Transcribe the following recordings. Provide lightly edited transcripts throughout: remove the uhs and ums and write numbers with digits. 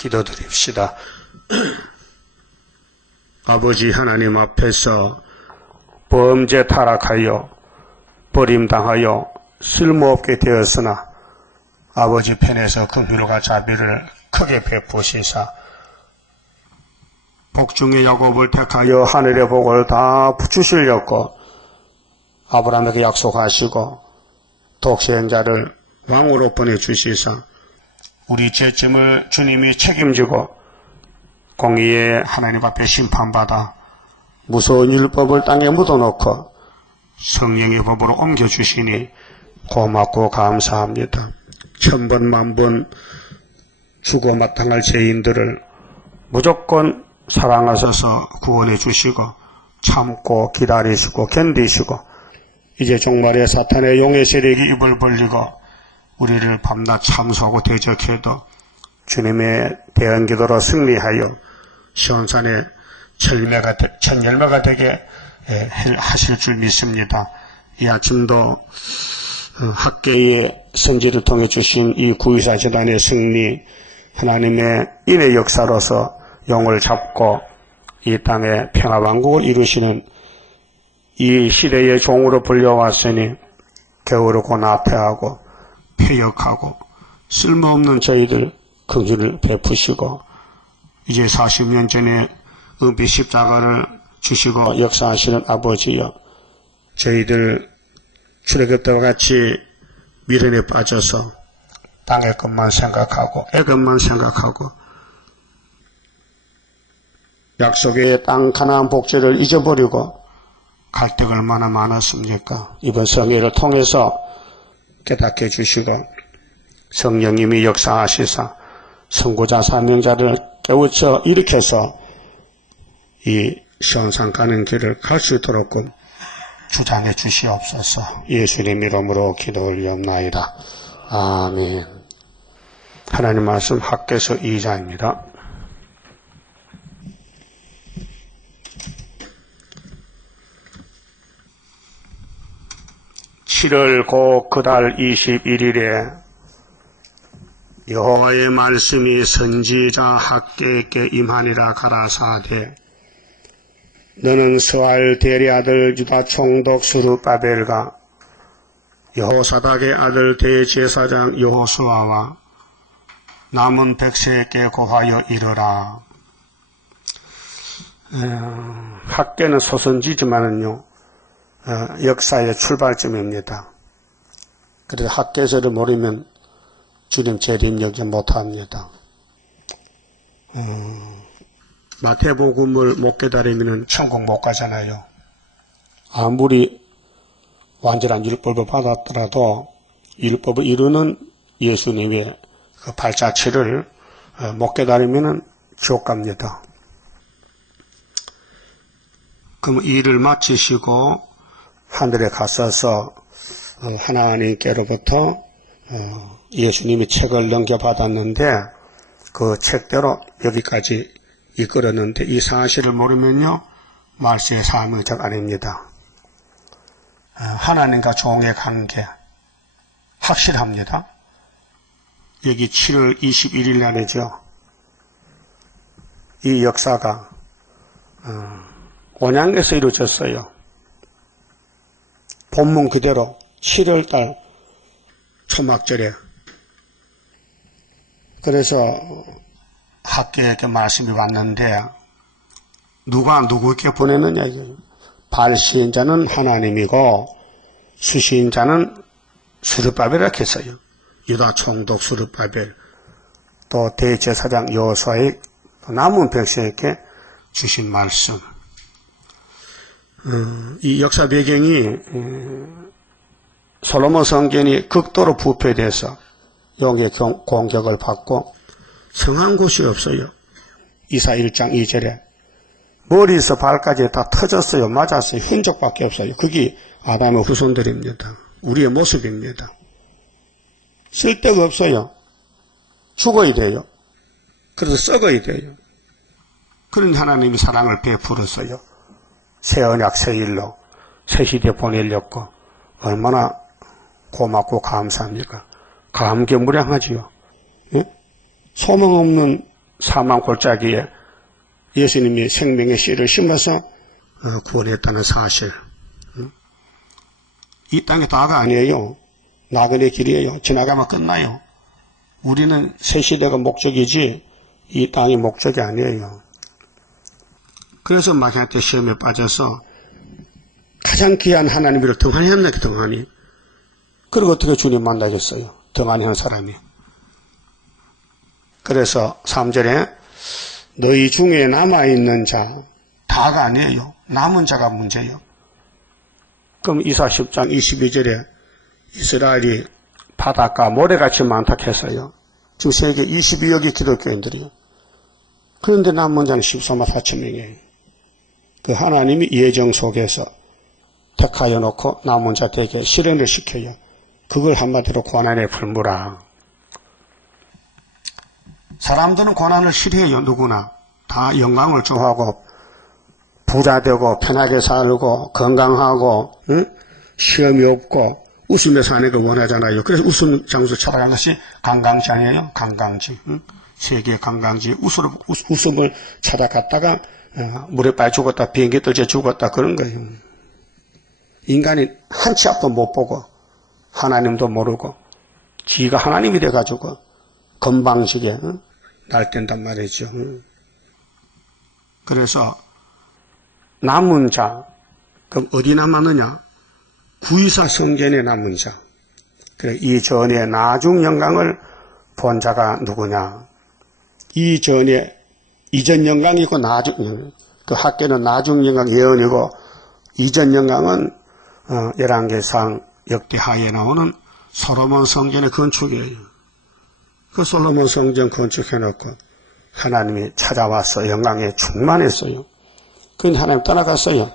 기도드립시다. 아버지 하나님 앞에서 범죄 타락하여 버림당하여 쓸모없게 되었으나 아버지 편에서 긍휼과 자비를 크게 베푸시사 복중의 야곱을 택하여 하늘의 복을 다 주시려고 아브라함에게 약속하시고 독생자를 왕으로 보내주시사 우리 죄짐을 주님이 책임지고 공의의 하나님 앞에 심판받아 무서운 율법을 땅에 묻어놓고 성령의 법으로 옮겨주시니 고맙고 감사합니다. 천번 만번 죽어 마땅할 죄인들을 무조건 사랑하셔서 구원해 주시고 참고 기다리시고 견디시고 이제 종말에 사탄의 용의 세력이 입을 벌리고 우리를 밤낮 참수하고 대적해도 주님의 대언기도로 승리하여 시온산의 첫 열매가 되게 하실 줄 믿습니다. 이 아침도 학계의 선지를 통해 주신 이 구의사 재단의 승리, 하나님의 인의 역사로서 용을 잡고 이 땅에 평화왕국을 이루시는 이 시대의 종으로 불려왔으니 게으르고 나태하고 폐역하고 쓸모없는 저희들 긍휼을 베푸시고 이제 40년 전에 은빛 십자가를 주시고 역사하시는 아버지여, 저희들 출애굽 때와 같이 미련에 빠져서 땅의 것만 생각하고 애것만 생각하고 약속의 땅 가나안 복지를 잊어버리고 갈대가 얼마나 많았습니까? 이번 성회를 통해서 깨닫게 해주시고 성령님이 역사하시사 선고자 사명자를 깨우쳐 일으켜서 이 시온산 가는 길을 갈 수 있도록 주장해 주시옵소서. 예수님 이름으로 기도 올리옵나이다. 아멘. 하나님 말씀 학개서 2장입니다. (7월) 곧 그달 21일에 여호와의 말씀이 선지자 학개에게 임하니라 가라사대 너는 스알 대리 아들 유다 총독 스룹바벨과 여호사닥의 아들 대제사장 여호수아와 남은 백성에게 고하여 이르라. 학개는 소선지지만은요 역사의 출발점입니다. 그래서 학개서를 모르면 주님 재림 여기 못합니다. 마태복음을 못 깨달으면 천국 못 가잖아요. 아무리 완전한 율법을 받았더라도 율법을 이루는 예수님의 그 발자취를 못 깨달으면 지옥 갑니다. 그럼 이 일을 마치시고 하늘에 갔어서 하나님께로부터 예수님이 책을 넘겨받았는데 그 책대로 여기까지 이끌었는데 이 사실을 모르면요 말세의 삶의 적 아닙니다. 하나님과 종의 관계 확실합니다. 여기 7월 21일 날이죠. 이 역사가 온양에서 이루어졌어요. 본문 그대로 7월달 초막절에. 그래서 학교에게 말씀이 왔는데 누가 누구에게 보내느냐 이거예요. 발시인자는 하나님이고 수시인자는 스룹바벨이라고 했어요. 유다 총독 스룹바벨 또 대제사장 여호수아의 남은 백성에게 주신 말씀. 이 역사 배경이 솔로몬 성전이 극도로 부패돼서 용의 공격을 받고 성한 곳이 없어요. 이사 1장 2절에 머리에서 발까지 다 터졌어요. 맞았어요. 흔적밖에 없어요. 그게 아담의 후손들입니다. 우리의 모습입니다. 쓸데가 없어요. 죽어야 돼요. 그래서 썩어야 돼요. 그런 하나님이 사랑을 베풀었어요. 새 언약 새 일로 새 시대 보내려고 얼마나 고맙고 감사합니까? 감개무량하지요. 예? 소망 없는 사망 골짜기에 예수님이 생명의 씨를 심어서 구원했다는 사실. 이 땅이 다가 아니에요. 나그네 길이에요. 지나가면 끝나요. 우리는 새 시대가 목적이지 이 땅이 목적이 아니에요. 그래서 마귀한테 시험에 빠져서 가장 귀한 하나님을 등한히 했네, 등한히. 그리고 어떻게 주님 만나겠어요? 등한히 한 사람이. 그래서 3절에 너희 중에 남아있는 자, 다가 아니에요. 남은 자가 문제예요. 그럼 이사 10장 22절에 이스라엘이 바닷가 모래같이 많다 했어요. 지금 세계 22억의 기독교인들이요. 그런데 남은 자는 14만 4천 명이에요. 그 하나님이 예정 속에서 택하여 놓고 남은 자들에게 실현을 시켜요. 그걸 한마디로 고난의 풀무라. 사람들은 고난을 싫어해요. 누구나. 다 영광을 좋아하고 부자 되고 편하게 살고 건강하고 시험이 없고 웃으며 사는 걸 원하잖아요. 그래서 웃음 장소 찾아간 것이 관광지 아니에요? 관광지. 세계 관광지. 웃음을 찾아갔다가 물에 빠져 죽었다, 비행기 떨어져 죽었다, 그런 거예요. 인간이 한 치 앞도 못 보고 하나님도 모르고 지가 하나님이 돼가지고 건방지게 날뛴단 말이죠. 그래서 남은 자, 그럼 어디 남았느냐? 구이사 성전에 남은 자. 그래, 이전에 나중 영광을 본 자가 누구냐? 이전에 이전 영광이고 나중 영광. 그 학계는 나중 영광 예언이고 이전 영광은 열왕기상 역대하에 나오는 솔로몬 성전의 건축이에요. 그 솔로몬 성전 건축해놓고 하나님이 찾아와서 영광에 충만했어요. 그런데 하나님 떠나갔어요.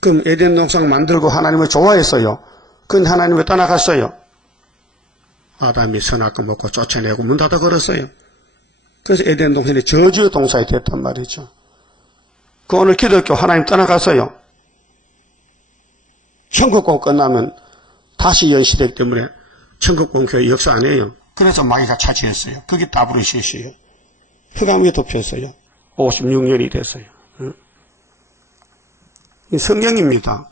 그럼 에덴 동산 만들고 하나님을 좋아했어요. 그런데 하나님을 떠나갔어요. 아담이 선악과 먹고 쫓아내고 문 닫아 걸었어요. 그래서 에덴 동산이 저주의 동산이 됐단 말이죠. 그 오늘 기독교 하나님 떠나갔어요. 천국공 끝나면 다시 연시되기 때문에 천국공 교회 역사 안 해요. 그래서 마귀가 차지했어요. 그게 다브르시시예요. 흑암에 덮였어요. 56년이 됐어요. 성경입니다.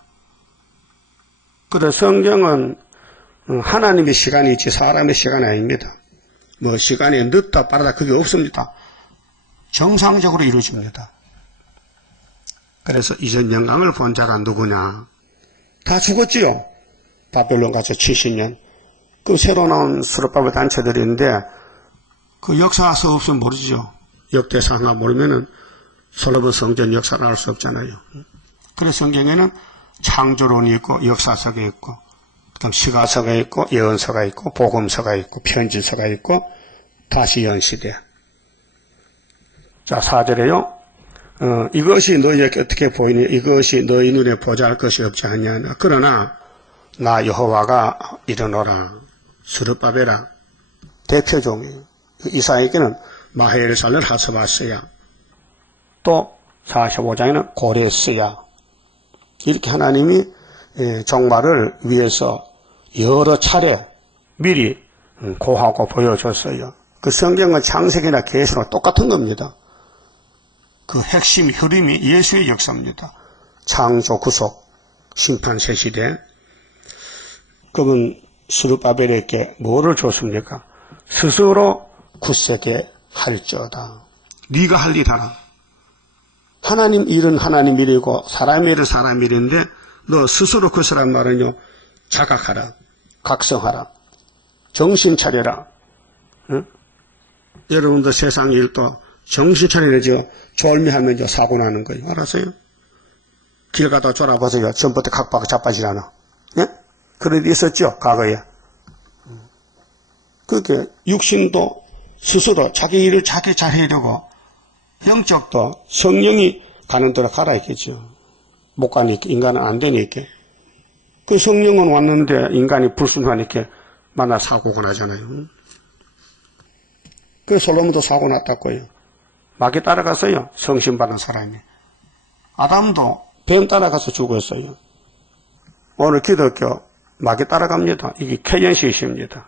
그래서 성경은 하나님의 시간이 있지 사람의 시간이 아닙니다. 뭐 시간이 늦다 빠르다 그게 없습니다. 정상적으로 이루어집니다. 그래서 이전 영광을 본 자가 누구냐? 다 죽었지요. 바벨론 가서 70년. 그 새로 나온 수르바벨 단체들인데 그 역사서 없으면 모르죠. 역대상가 모르면은 솔로몬 성전 역사를 알 수 없잖아요. 그래서 성경에는 창조론이 있고 역사서가 있고 그다음 시가서가 있고 예언서가 있고 복음서가 있고 편지서가 있고 다시 연시대. 자 4절에요. 이것이 너희에게 어떻게 보이니? 이것이 너희 눈에 보잘 것이 없지 않냐. 그러나 나 여호와가 이르노라. 스룹바벨아 대표종이에요. 이사에게는 마헬살을 하서바스야. 또 45장에는 고레스야. 이렇게 하나님이 종말을 위해서 여러 차례 미리 고하고 보여줬어요. 그 성경은 창세기나 계시록 똑같은 겁니다. 그 핵심 흐름이 예수의 역사입니다. 창조, 구속, 심판, 새시대. 그분 스룹바벨에게 뭐를 줬습니까? 스스로 굳세게 할지어다. 네가 할 일 하라. 하나님 일은 하나님 일이고 사람 일은 사람 일인데 너 스스로 그것이란 말은요. 자각하라. 각성하라. 정신 차려라. 응? 여러분도 세상 일도 정신 차리죠. 졸미하면 사고 나는 거예요. 알았어요? 길 가다 졸아보세요. 전부터 각박 자빠지잖아. 예? 그런 일이 있었죠. 과거에. 그렇게 육신도 스스로 자기 일을 자기 잘해려고 영적도 성령이 가는 대로 가라 했겠죠. 못 가니까 인간은 안 되니까. 그 성령은 왔는데 인간이 불순하니까 만나 사고가 나잖아요. 그 솔로몬도 사고 났다고요. 마귀 따라갔어요. 성신받은 사람이. 아담도 뱀 따라가서 죽었어요. 오늘 기독교 마귀 따라갑니다. 이게 캐년시십니다.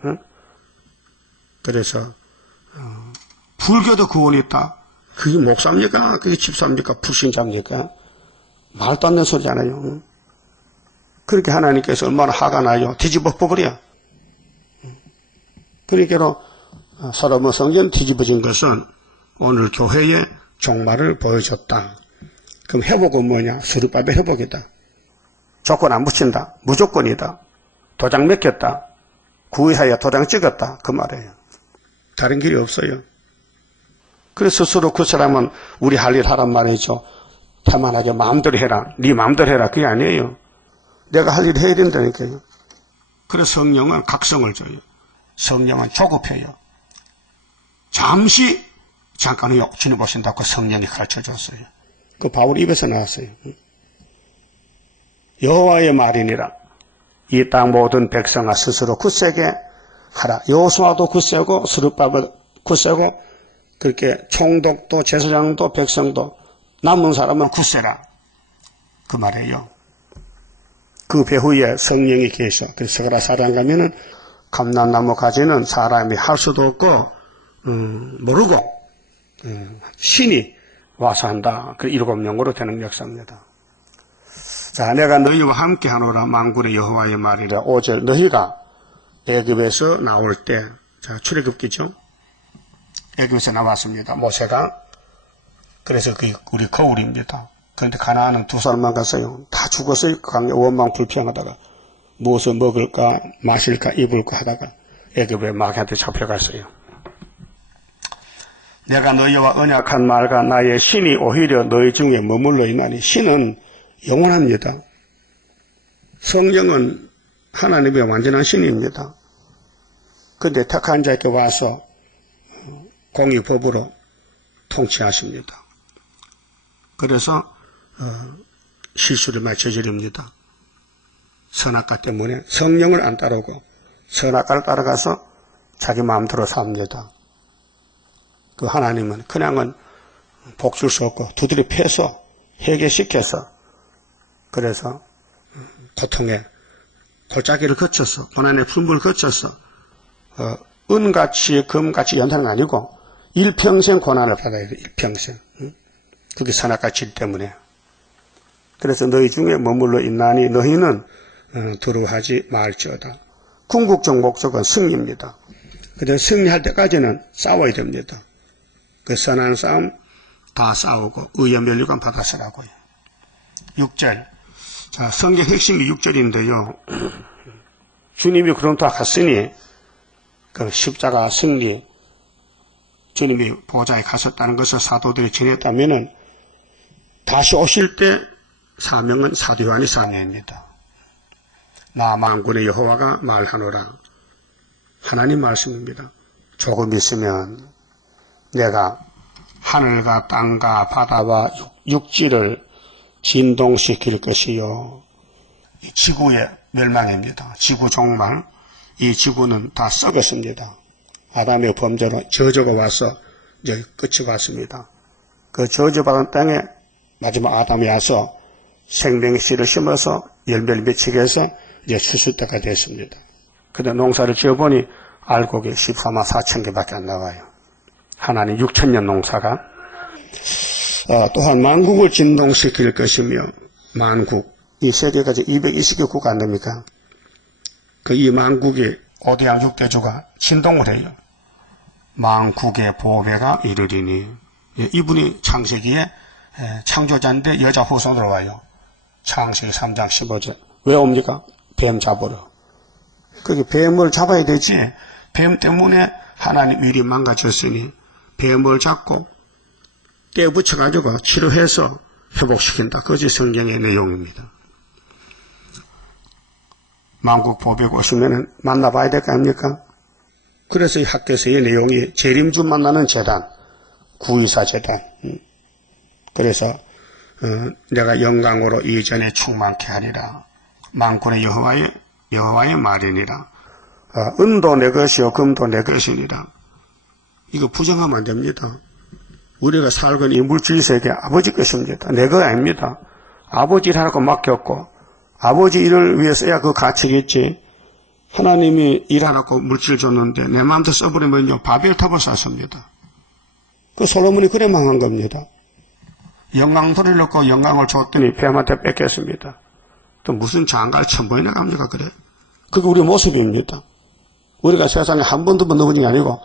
그래서 불교도 구원이 있다. 그게 목사입니까? 그게 집사입니까? 불신자입니까? 말도 안 되는 소리잖아요. 그렇게 하나님께서 얼마나 화가 나요. 뒤집어 엎어버려. 그러니까 솔로몬 성전 뒤집어진 것은 오늘 교회의 종말을 보여줬다. 그럼 회복은 뭐냐? 수르바벨 회복이다. 조건 안 붙인다. 무조건이다. 도장 맡겼다. 구의하여 도장 찍었다. 그 말이에요. 다른 길이 없어요. 그래서 스스로 그 사람은 우리 할 일 하란 말이죠. 태만하게 마음대로 해라. 네 마음대로 해라. 그게 아니에요. 내가 할 일 해야 된다니까요. 그래서 성령은 각성을 줘요. 성령은 조급해요. 잠깐 주님 오신다고 성령이 가르쳐줬어요. 그 바울 입에서 나왔어요. 여호와의 말이니라. 이 땅 모든 백성아 스스로 굳세게 하라. 여호수아도 굳세고 스룹바벨 굳세고 그렇게 총독도 제사장도 백성도 남은 사람은 굳세라. 그 말이에요. 그 배후에 성령이 계셔. 그래서 서가라 사랑 가면은 감람나무 가지는 사람이 할 수도 없고 모르고 신이 와서 한다. 그 7명으로 되는 역사입니다. 자, 내가 너희와 함께 하노라. 만군의 여호와의 말이라. 5절 너희가 애굽에서 나올 때, 자, 출애굽기죠. 애굽에서 나왔습니다. 모세가. 그래서 그게 우리 거울입니다. 그런데 가나안은 2사람만 갔어요. 다 죽었어요. 강에 원망 불평하다가 무엇을 먹을까 마실까 입을까 하다가 애굽에 마귀한테 잡혀갔어요. 내가 너희와 언약한 말과 나의 신이 오히려 너희 중에 머물러 있나니. 신은 영원합니다. 성령은 하나님의 완전한 신입니다. 그런데 택한 자에게 와서 공의법으로 통치하십니다. 그래서 실수를 많이 저지릅니다. 선악과 때문에 성령을 안 따르고 선악과를 따라가서 자기 마음대로 삽니다. 그 하나님은 그냥은 복 줄 수 없고 두드려 패서 회개시켜서 그래서 고통의 골짜기를 거쳐서 고난의 풀물을 거쳐서 은같이 금같이 연타는 아니고 일평생 고난을 받아야 돼. 일평생. 그게 선악과 질 때문에. 그래서 너희 중에 머물러 있나니 너희는 두려워하지 말지어다. 궁극적 목적은 승리입니다. 그래서 승리할 때까지는 싸워야 됩니다. 그 선한 싸움 다 싸우고 의의 면류관 받았으라고요. 6절. 자, 성경 핵심이 6절인데요. 주님이 그런다 갔으니 그 십자가 승리 주님이 보좌에 가셨다는 것을 사도들이 전했다면은 다시 오실 때 사명은 사도 요한이 사명입니다. 나 만군의 여호와가 말하노라. 하나님 말씀입니다. 조금 있으면 내가 하늘과 땅과 바다와 육지를 진동시킬 것이요. 이 지구의 멸망입니다. 지구 종말. 이 지구는 다 썩었습니다. 아담의 범죄로 저주가 와서 이제 끝이 왔습니다. 그 저주받은 땅에 마지막 아담이 와서 생명씨를 심어서 열매를 맺히게 해서 이제 추수 때가 됐습니다. 근데 농사를 지어보니 알곡이 14만 4천 개밖에 안 나와요. 하나님 6천년 농사가. 또한 만국을 진동시킬 것이며 만국, 이 세계까지 220개 국가 안 됩니까? 그 이 만국이 5대양 6대주가 진동을 해요. 만국의 보배가 이르리니. 이분이 창세기에 창조자인데 여자 후손으로 와요. 창세기 3장 15절. 왜 옵니까? 뱀 잡으러. 그게 뱀을 잡아야 되지. 뱀 때문에 하나님 일이 망가졌으니 뱀을 잡고 떼어 붙여가지고 치료해서 회복시킨다. 그것이 성경의 내용입니다. 만국 보백 오시면은 만나봐야 될 거 아닙니까? 그래서 이 학교에서의 내용이 재림주 만나는 재단, 구의사 재단. 그래서 내가 영광으로 이전에 충만케 하리라. 만군의 여호와의 말이니라. 은도 내 것이요 금도 내 것이니라. 이거 부정하면 안 됩니다. 우리가 살고 있는 이 물질 세계 아버지 것입니다. 내 거 아닙니다. 아버지 일하라고 맡겼고 아버지 일을 위해 써야 그 가치겠지. 하나님이 일하라고 물질 줬는데 내 마음대로 써버리면요 바벨탑을 쌓습니다. 그 솔로몬이 그래 망한 겁니다. 영광 돌려놓고 영광을 줬더니 뱀한테 뺏겼습니다. 또 무슨 장가를 천번이나 갑니까, 그래? 그게 우리 모습입니다. 우리가 세상에 한 번, 두 번 넘은 게 아니고,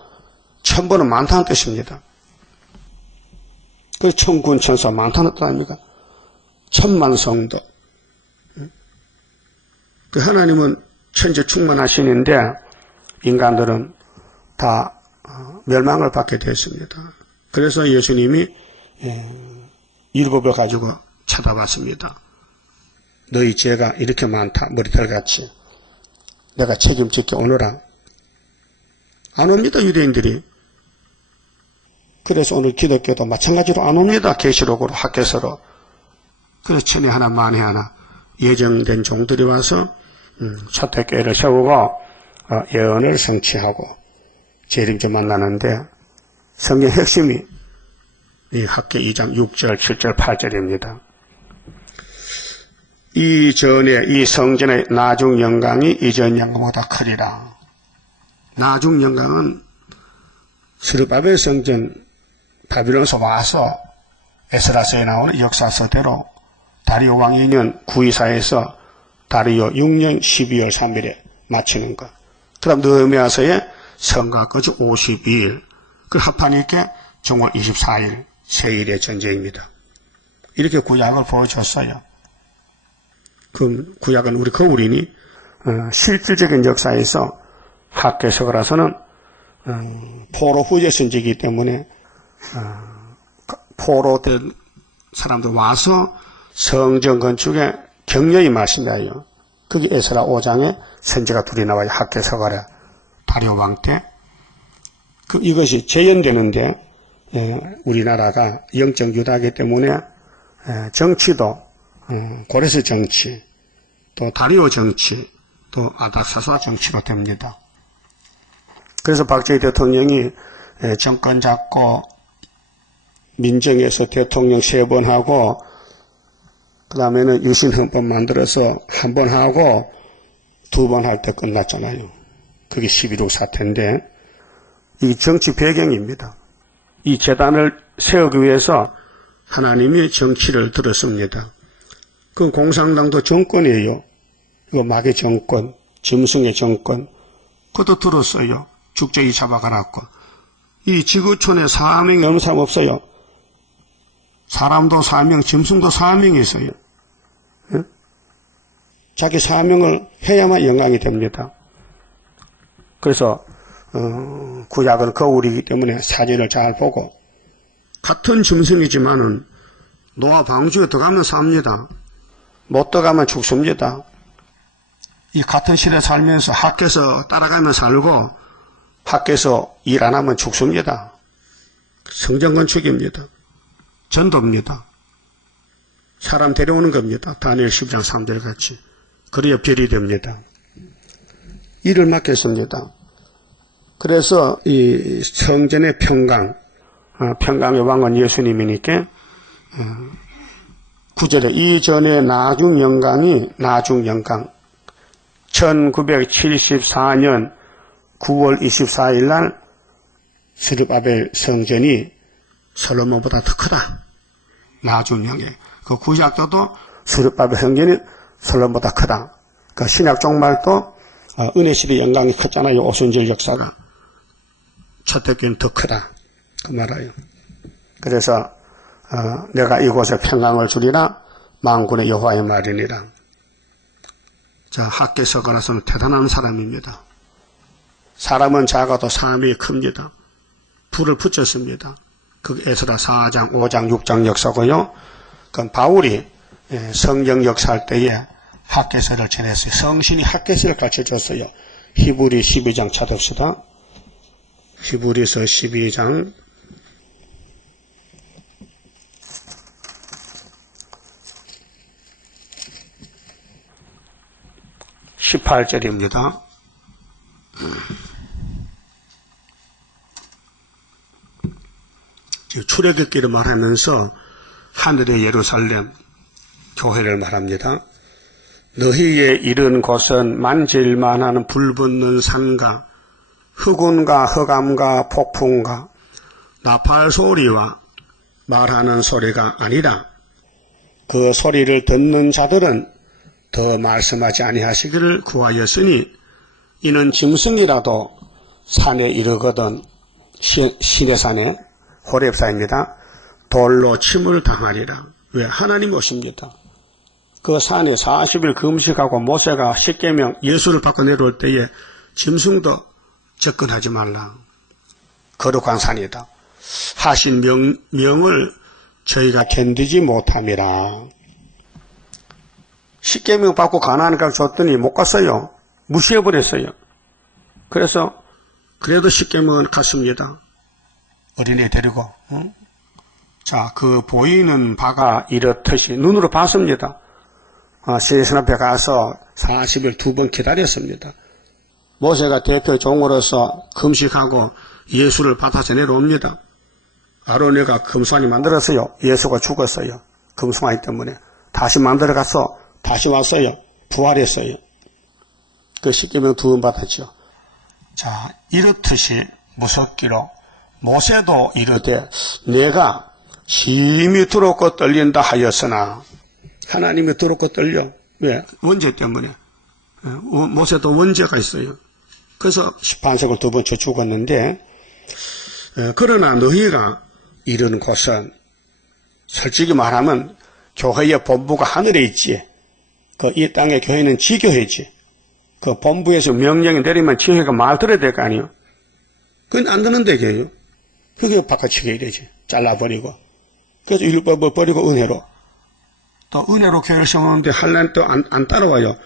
1000번은 많다는 뜻입니다. 그 천군, 천사 많다는 뜻 아닙니까? 천만 성도. 그 하나님은 천지 충만하시는데, 인간들은 다 멸망을 받게 됐습니다. 그래서 예수님이 율법을 가지고 찾아봤습니다. 너희 죄가 이렇게 많다, 머리털같이. 내가 책임질게 오너라. 안 옵니다, 유대인들이. 그래서 오늘 기독교도 마찬가지로 안 옵니다, 계시록으로, 학개서로. 그래서 천에 하나, 만에 하나 예정된 종들이 와서 초대교회를 세우고 예언을 성취하고 재림주 만나는데 성경 핵심이 이 학개 2장 6절, 7절, 8절입니다. 이전에 이 성전의 나중 영광이 이전 영광보다 크리라. 나중 영광은 스룹바벨 성전 바빌론에서 와서 에스라서에 나오는 역사서대로 다리오 왕 2년 924에서 다리오 6년 12월 3일에 마치는 것. 그 다음 느헤미야서에 성가까지 52일. 그 합하니까 정월 24일, 세일의 전쟁입니다. 이렇게 구약을 보여줬어요. 그 구약은 우리 거울이니 실질적인 역사에서 학개서라서는 포로 후제 선지이기 때문에 포로된 사람들 와서 성전 건축에 격려의 말씀이에요. 거기 에스라 5장에 선지가 둘이 나와요. 학개서가라 다리오 왕 때. 이것이 재현되는데 우리나라가 영적 유다이기 때문에 정치도 고레스 정치, 또 다리오 정치, 또 아닥사스와 정치로 됩니다. 그래서 박정희 대통령이 정권 잡고 민정에서 대통령 3번 하고 그 다음에는 유신헌법 만들어서 1번 하고 2번 할 때 끝났잖아요. 그게 11.6 사태인데 이 정치 배경입니다. 이 재단을 세우기 위해서 하나님이 정치를 들었습니다. 그 공산당도 정권이에요. 이거 마귀 정권, 짐승의 정권. 그것도 들었어요. 죽적이 잡아가놨고. 이 지구촌에 사명이 없는 사람 없어요. 사람도 사명, 짐승도 사명이 있어요. 예? 자기 사명을 해야만 영광이 됩니다. 그래서 구약은 거울이기 때문에 사진을 잘 보고 같은 짐승이지만은 노아 방주에 들어가면 삽니다. 못 들어가면 죽습니다. 이 같은 시대에 살면서 학교에서 따라가면 살고 학교에서 일 안 하면 죽습니다. 성전 건축입니다. 전도입니다. 사람 데려오는 겁니다. 다니엘 12장 3절 같이. 그래야 별이 됩니다. 일을 맡겼습니다. 그래서 이 성전의 평강, 평강의 왕은 예수님이니까 9절에 이전에 나중 영광이 나중 영광 1974년 9월 24일 날 스룹바벨 성전이 솔로몬보다 더 크다. 나중 영광. 그 구약도도 스룹바벨 성전이 솔로몬보다 크다. 그 신약 종말도 은혜시대 영광이 컸잖아요. 오순절 역사가. 초대교회는 더 크다. 그 말이에요. 그래서 내가 이곳에 평강을 주리라 만군의 여호와의 말이니라. 자, 학개서가라서는 대단한 사람입니다. 사람은 작아도 사람이 큽니다. 불을 붙였습니다. 그 에스라 4장, 5장, 6장 역사고요. 그건 바울이 성경 역사할 때에 학개서를 전했어요. 성신이 학개서를 가르쳐줬어요. 히브리 12장 찾읍시다. 히브리서 12장 18절입니다. 출애굽기를 말하면서 하늘의 예루살렘 교회를 말합니다. 너희의 이른 곳은 만질만한 불붙는 산과 흑운과 흑암과 폭풍과 나팔 소리와 말하는 소리가 아니라 그 소리를 듣는 자들은 더 말씀하지 아니하시기를 구하였으니 이는 짐승이라도 산에 이르거든 시내산에 호렙산입니다. 돌로 침을 당하리라. 왜? 하나님 오십니다. 그 산에 40일 금식하고 모세가 십계명 예수를 받고 내려올 때에 짐승도 접근하지 말라. 거룩한 산이다. 하신 명을 저희가 견디지 못함이라. 십계명 받고 가나안 강 줬더니 못 갔어요. 무시해버렸어요. 그래서 그래도 십계명은 갔습니다. 어린애 데리고. 자, 그 보이는 바가 이렇듯이 눈으로 봤습니다. 시내산 앞에 가서 40일 2번 기다렸습니다. 모세가 대표 종으로서 금식하고 예수를 받아서 내려옵니다. 아론이가 금송아지 만들었어요. 예수가 죽었어요. 금송아지 때문에. 다시 만들어가서 다시 왔어요. 부활했어요. 그 십계명 2번 받았죠. 자, 이렇듯이 무섭기로 모세도 이르되 내가 심히 두렵고 떨린다 하였으나 하나님이 두렵고 떨려. 왜? 원죄 때문에. 모세도 원죄가 있어요. 그래서 반석을 2번 쳐 죽었는데 그러나 너희가 이런 곳은 솔직히 말하면 교회의 본부가 하늘에 있지. 그 이 땅의 교회는 지교회지. 그 본부에서 명령이 내리면 지교회가 말 들어야 될 거 아니에요. 그건 안 되는 데게요. 그게 바꿔치기 되지. 잘라버리고. 그래서 율법을 버리고 은혜로. 또 은혜로 교회를 세우는데 할란 또 안 따라와요.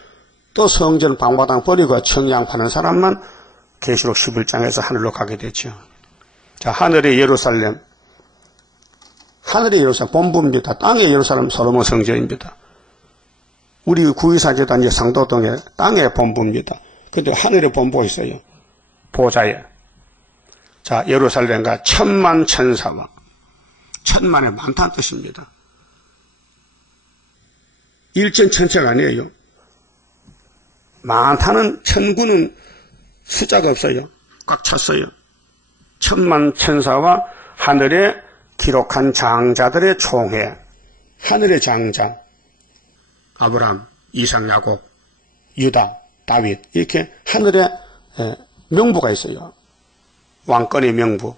또 성전 방바닥 버리고 청양 파는 사람만 계시록 11장에서 하늘로 가게 되죠. 자, 하늘의 예루살렘. 하늘의 예루살렘 본부입니다. 땅의 예루살렘 솔로몬 성전입니다. 우리 구의사제단 이제 상도동에 땅의 본부입니다. 근데 하늘의 본부가 있어요. 보좌에. 자, 예루살렘과 천만 천사와 천만의 많다는 뜻입니다. 일전천체가 아니에요. 많다는 천구는 숫자가 없어요. 꽉 찼어요. 천만 천사와 하늘에 기록한 장자들의 총회. 하늘의 장자. 아브라함, 이삭, 야곱, 유다, 다윗. 이렇게 하늘에 명부가 있어요. 왕권의 명부.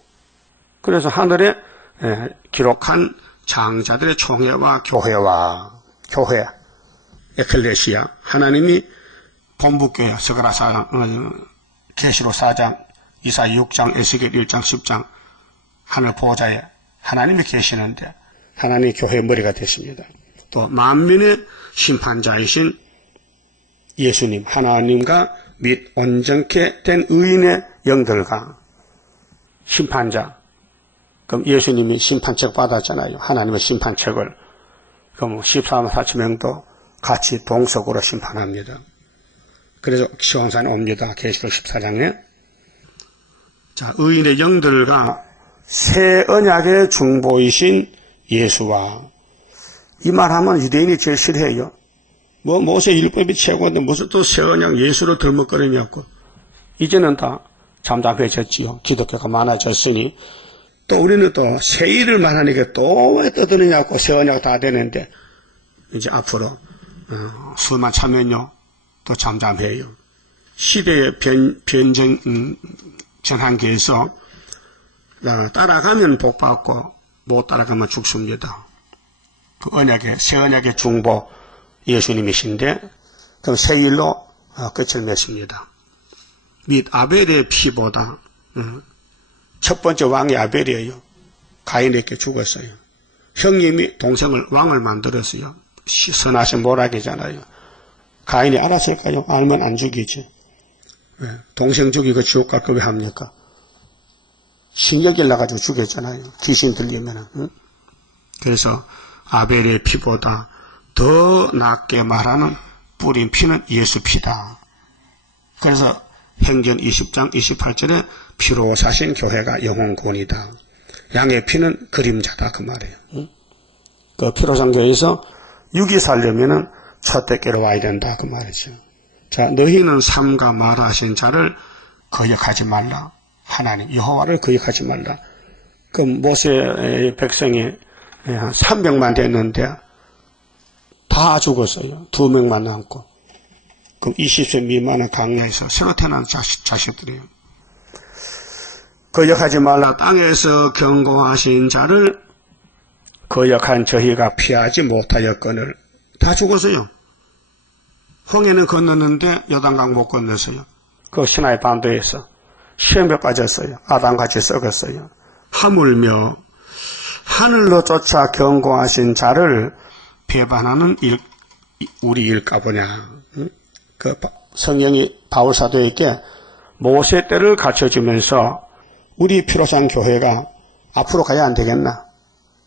그래서 하늘에 기록한 장자들의 총회와 교회, 에클레시아, 하나님이 본부교회, 스가랴 계시록 4장, 이사야 6장, 에스겔 1장, 10장, 하늘 보호자에 하나님이 계시는데 하나님이 교회의 머리가 됐습니다. 또 만민의 심판자이신 예수님, 하나님과 및 온전케 된 의인의 영들과 심판자. 그럼 예수님이 심판책 받았잖아요. 하나님의 심판책을. 그럼 14만 4천 명도 같이 동석으로 심판합니다. 그래서 시온산에 옵니다. 계시록 14장에. 자, 의인의 영들과 새 언약의 중보이신 예수와. 이 말하면 유대인이 제일 싫어해요. 모세 율법이 최고인데 무슨 또 새 언약 예수로 들먹거리냐고. 이제는 다 잠잠해졌지요. 기독교가 많아졌으니. 또 우리는 또 새 일을 말하니까 또 왜 떠드느냐고. 새 언약 다 되는데 이제 앞으로 수만 차면요 또 잠잠해요. 시대의 변정 전환기에서 따라가면 복받고 못 따라가면 죽습니다. 그 언약의 새 언약의 중보 예수님이신데 그럼 새 일로 끝을 맺습니다. 및 아벨의 피보다 첫 번째 왕이 아벨이에요. 가인에게 죽었어요. 형님이 동생을 왕을 만들었어요. 선하신 모락이잖아요. 가인이 알았을까요? 알면 안 죽이지. 왜? 동생 죽이고 지옥 갈 거 왜 합니까? 신경질 나가지고 죽였잖아요. 귀신 들리면은. 응? 그래서 아벨의 피보다 더 낫게 말하는 뿌린 피는 예수 피다. 그래서 행전 20장 28절에 피로 사신 교회가 영혼권이다. 양의 피는 그림자다 그 말이에요. 응? 그 피로산 교회에서 육이 살려면은 첫대께로 와야 된다 그 말이죠. 자, 너희는 삼가 말하신 자를 거역하지 말라. 하나님 여호와를 거역하지 말라. 그 모세의 백성이 한 300만 됐는데 다 죽었어요. 2명만 남고. 그럼 20세 미만의 강야에서 새로 태어난 자식들이에요. 거역하지 말라. 땅에서 경고하신 자를 거역한 저희가 피하지 못하였거늘. 다 죽었어요. 홍해는 건넜는데 요단강 못 건넜어요. 그 시나이 반도에서 시험에 빠졌어요. 아담같이 썩었어요. 하물며 하늘로 쫓아 경고하신 자를 배반하는 우리 일까 보냐. 그 성령이 바울사도에게 모세 때를 가르쳐주면서 우리 피로상 교회가 앞으로 가야 안 되겠나?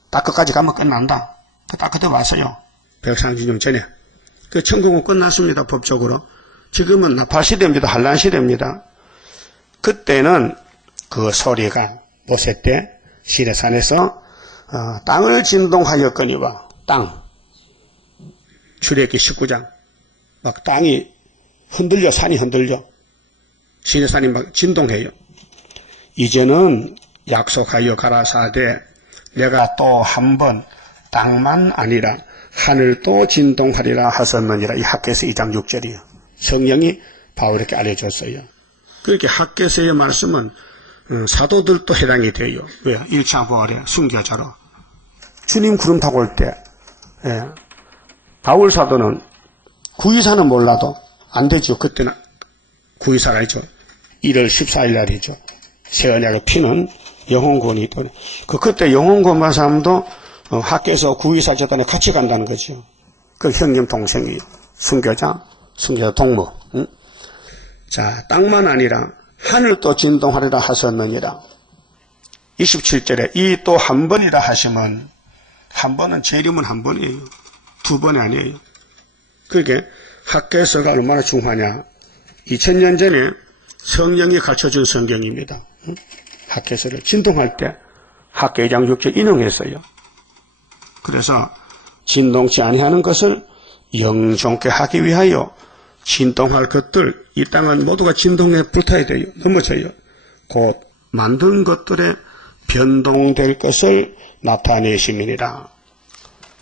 딱 끝까지 가면 끝난다. 딱 그때 왔어요. 백상진용 전에. 그 천국은 끝났습니다. 법적으로. 지금은 나팔 시대입니다. 한란 시대입니다. 그때는 그 소리가 모세 때 시내산에서 땅을 진동하였거니와 땅. 출애굽기 19장. 막 땅이 흔들려, 산이 흔들려. 시내산이 막 진동해요. 이제는 약속하여 가라사대 내가 또 한 번 땅만 아니라 하늘도 진동하리라 하셨느니라. 이 학개서 2장 6절이요. 성령이 바울에게 알려줬어요. 그렇게 학개서의 말씀은 사도들도 해당이 돼요. 왜? 1차 부활의 순교자로. 주님 구름 타고 올 때 바울 사도는 구이사는 몰라도 안 되죠. 그때는 구이사가 있죠. 1월 14일 날이죠. 새 언약을 피는 영혼구원이 있더니 그때 영혼구원 받은 사람도 학교에서 구이사 재단에 같이 간다는 거죠. 그 형님 동생이 순교자 동무. 응? 자, 땅만 아니라 하늘도 진동하리라 하셨느니라. 27절에 이 또 한 번이라 하시면 한 번은 재림은 한 번이에요. 2번이 아니에요. 그러게 학개서가 얼마나 중요하냐. 2000년 전에 성령이 가르쳐준 성경입니다. 학개서를 진동할 때 학개 2장 6절 인용했어요. 그래서 진동치 아니하는 것을 영존케 하기 위하여 진동할 것들, 이 땅은 모두가 진동에 불타야 돼요. 넘어져요. 곧 만든 것들에 변동될 것을 나타내심이니라.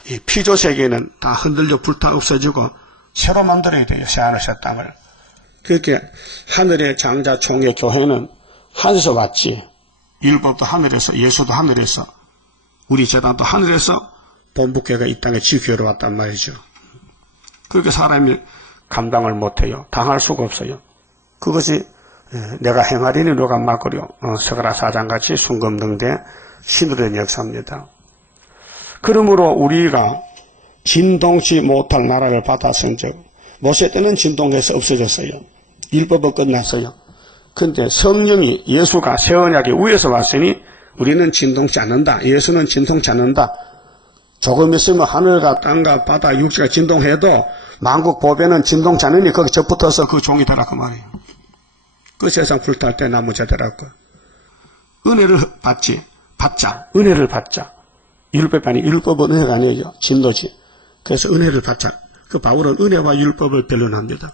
이 피조 세계는 다 흔들려 불타 없어지고 새로 만들어야 돼요. 새하늘 새 땅을. 그렇게 하늘의 장자 총회 교회는 하늘에서 왔지. 율법도 하늘에서, 예수도 하늘에서, 우리 재단도 하늘에서 본부교회가 이 땅에 지교회로 왔단 말이죠. 그렇게 사람이 감당을 못해요. 당할 수가 없어요. 그것이 내가 행하리니 누가 막으려 서가라 4장같이 순금등대 신으된 역사입니다. 그러므로 우리가 진동치 못할 나라를 받았은즉 모세 때는 진동해서 없어졌어요. 율법은 끝났어요. 그런데 성령이 예수가 새 언약이 위에서 왔으니 우리는 진동치 않는다. 예수는 진동치 않는다. 조금 있으면 하늘과 땅과 바다 육지가 진동해도 만국 보배는 진동치 않으니 거기 접붙어서 그 종이 되라 그 말이에요. 그 세상 불탈 때 나무자 되라고. 은혜를 받자. 은혜를 받자. 율법이 아니 율법은 은혜가 아니에요. 진노지. 그래서 은혜를 받자. 그 바울은 은혜와 율법을 변론합니다.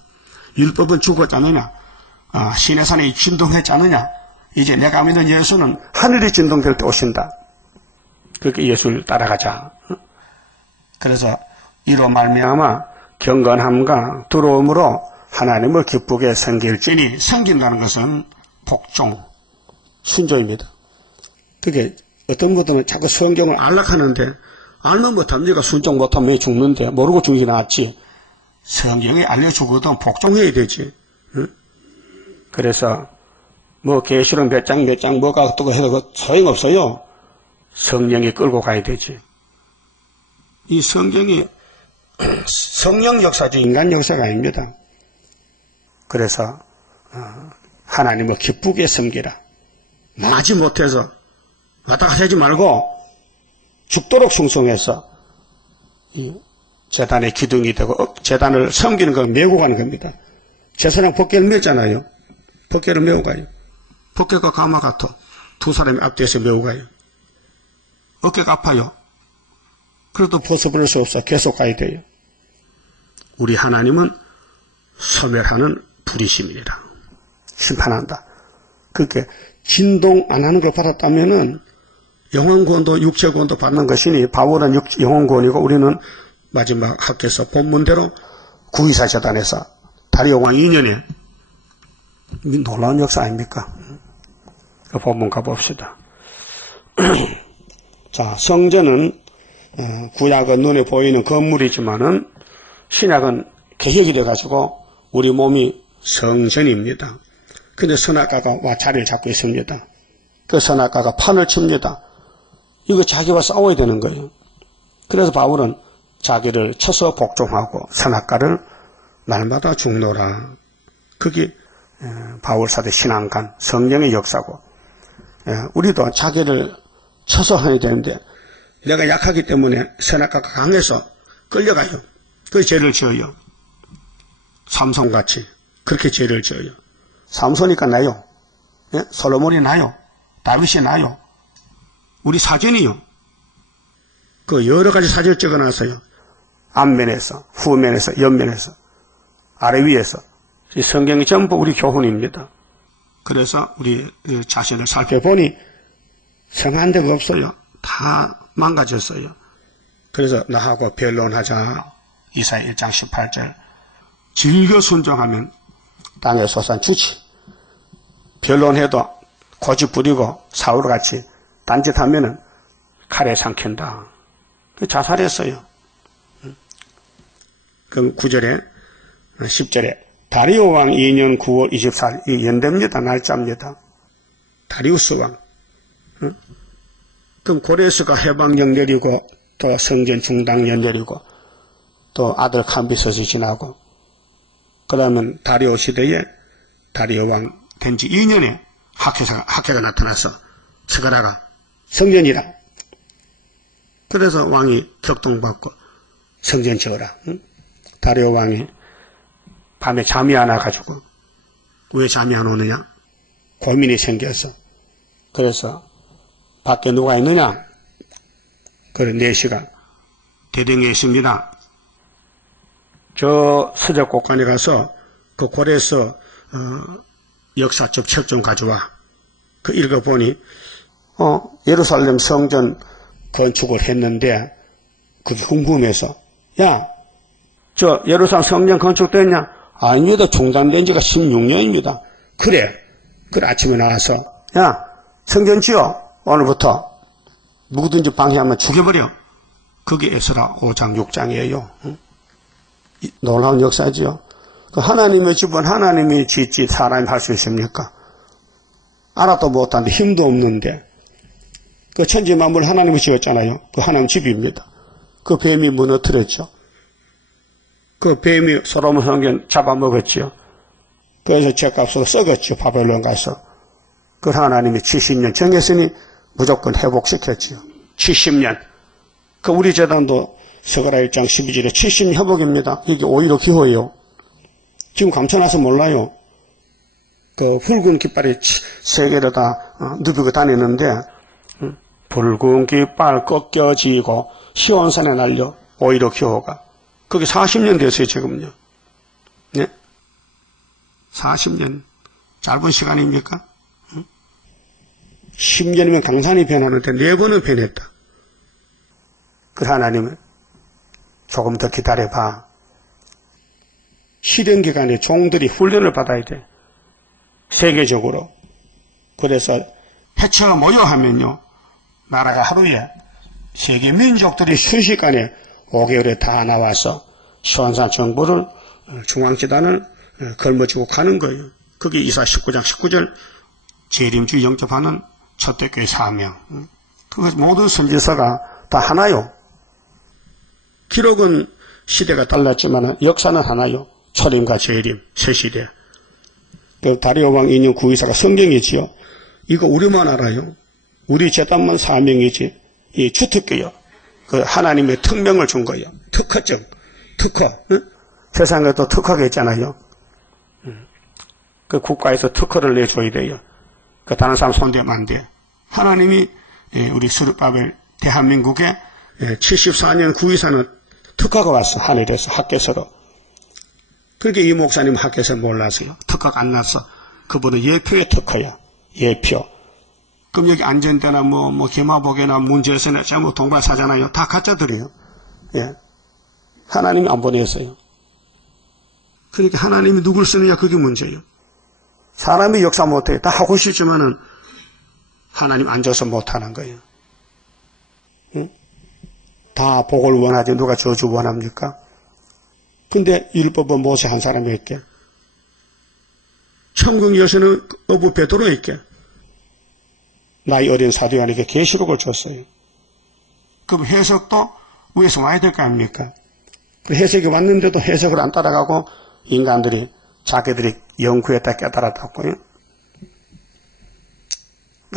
율법은 죽었지 않느냐? 시내산이 진동했지 않느냐? 이제 내가 믿는 예수는 하늘이 진동될 때 오신다. 그렇게 예수를 따라가자. 그래서 이로 말미암아 경건함과 두려움으로 하나님을 기쁘게 섬길지니 섬긴다는 것은 복종, 순조입니다. 그게 어떤 분들은 자꾸 성경을 알락하는데 알면 못합니까? 순종 못하면 죽는데 모르고 죽이 낫지. 성경이 알려주거든 복종해야 되지. 응? 그래서 뭐 계시록 몇 장 뭐가 어떻고 해도 소용없어요. 성령이 끌고 가야 되지. 이 성경이 성령 역사지 인간 역사가 아닙니다. 그래서 하나님을 기쁘게 섬기라. 마지 못해서 왔다 갔다 하지 말고 죽도록 충성해서 이 제단의 기둥이 되고 제단을 섬기는 걸 메고 가는 겁니다. 제사장 법궤를 메잖아요. 법궤를 메고 가요. 법궤가 가마 같아. 두 사람이 앞뒤에서 메고 가요. 어깨가 아파요. 그래도 벗어버릴 수 없어. 계속 가야 돼요. 우리 하나님은 소멸하는 불이심이니라. 심판한다. 그렇게 진동 안 하는 걸 받았다면은 영혼구원도 육체구원도 받는 것이니 바울은 영혼구원이고 우리는 마지막 학교에서 본문대로 구의사 재단에서 다리오 왕 2년에 놀라운 역사 아닙니까? 그 본문 가봅시다. 자, 성전은 구약은 눈에 보이는 건물이지만은 신약은 개혁이 돼가지고 우리 몸이 성전입니다. 근데 선악과가 와 자리를 잡고 있습니다. 그 선악과가 판을 칩니다. 이거 자기와 싸워야 되는 거예요. 그래서 바울은 자기를 쳐서 복종하고 선악과를 날마다 죽노라. 그게 바울사대 신앙관 성령의 역사고, 우리도 자기를 쳐서 해야 되는데 내가 약하기 때문에 선악과가 강해서 끌려가요. 그 죄를 지어요. 삼손같이 그렇게 죄를 지어요. 삼손이니까 나요. 솔로몬이 나요. 다윗이 나요. 우리 사전이요. 그 여러 가지 사전을 찍어놨어요. 앞면에서, 후면에서, 옆면에서, 아래 위에서. 이 성경이 전부 우리 교훈입니다. 그래서 우리 자신을 살펴보니 성한 데가 없어요. 다 망가졌어요. 그래서 나하고 변론하자. 이사야 1장 18절. 즐겨 순종하면 땅에 솟아 주지. 변론해도 고집 부리고 사울같이 딴짓하면은 칼에 삼킨다. 자살했어요. 그럼 9절에 10절에 다리오 왕 2년 9월 24일 이 연대입니다. 날짜입니다. 다리우스 왕. 그럼 고레스가 해방령 내리고 또 성전 중당령 내리고 또 아들 캄비서스 지나고 그러면 다리오 시대에 다리오 왕 된 지 2년에 학회가 나타나서 스가라가 성전이다. 그래서 왕이 격동받고 성전 지어라. 다리오 왕이 밤에 잠이 안 와가지고 왜 잠이 안 오느냐? 고민이 생겨서. 그래서 밖에 누가 있느냐? 그래 4시가 대등에 있습니다. 저 서적곡간에 가서 그 고레스 역사적 책 좀 가져와. 그 읽어보니 예루살렘 성전 건축을 했는데 그게 궁금해서 야, 저 예루살렘 성전 건축됐냐? 아닙니다. 중단된 지가 16년입니다. 그래 아침에 나와서 야, 성전 지어. 오늘부터 누구든지 방해하면 죽여버려. 그게 에스라 5장 6장이에요. 놀라운 역사지요. 그 하나님의 집은 하나님이 짓지 사람이 할 수 있습니까? 알아도 못하는데 힘도 없는데 그 천지만물 하나님이 지었잖아요. 그 하나님 집입니다. 그 뱀이 무너뜨렸죠. 그 뱀이 솔로몬 성전 잡아먹었죠. 그래서 죗값으로 썩었죠. 바벨론 가서. 그 하나님이 70년 정했으니 무조건 회복시켰죠. 70년. 그 우리 재단도 스가랴 1장 12절에 70년 회복입니다. 이게 오히려 기호예요. 지금 감춰놔서 몰라요. 그 붉은 깃발이 세 개를 다 누비고 다니는데 붉은 깃발 꺾여지고 시온산에 날려 오히려 기호가. 그게 40년 됐어요 지금요. 네? 40년. 짧은 시간입니까? 10년이면 강산이 변하는데 4번은 변했다. 그 하나님은 조금 더 기다려봐. 실현기간에 종들이 훈련을 받아야 돼. 세계적으로. 그래서 해처 모여하면요. 나라가 하루에 세계 민족들이 순식간에 5개월에 다 나와서 시온산 정부를 중앙재단을 걸머쥐고 가는 거예요. 그게 이사 19장 19절 재림주의 영접하는 초대교회 사명. 그 모든 선지서가 다 하나요. 기록은 시대가 달랐지만 역사는 하나요. 초림과 재림, 새 시대. 그 다리오 왕 2년 9이사가 성경이지요. 이거 우리만 알아요. 우리 재단만 사명이지. 이 주특교요. 그 하나님의 특명을 준 거예요. 특허증, 특허. 응? 세상에도 특허가 있잖아요. 그 국가에서 특허를 내줘야 돼요. 그 다른 사람 손대면 안 돼. 하나님이 우리 스룹바벨 대한민국에 74년 9이사는 특허가 왔어. 하늘에서 학교에서로. 그렇게 이 목사님 학교에서 몰랐어요. 특허가 안 났어. 그분은 예표의 특허야. 예표. 그럼 여기 안전대나 개마복이나 문제에서나 전부 동반사잖아요. 다 가짜들이에요. 예. 하나님이 안 보냈어요. 그러니까 하나님이 누굴 쓰느냐 그게 문제예요. 사람이 역사 못해요. 다 하고 싶지만은 하나님 안 줘서 못하는 거예요. 응? 다 복을 원하지 누가 저주 원합니까? 근데 율법은 모세 한 사람에게, 천국 열쇠는 어부 베드로에게, 나이 어린 사도 요한에게 계시록을 줬어요. 그럼 해석도 위에서 와야 될 거 아닙니까? 그 해석이 왔는데도 해석을 안 따라가고 인간들이 자기들이 영구했다 깨달았다고요.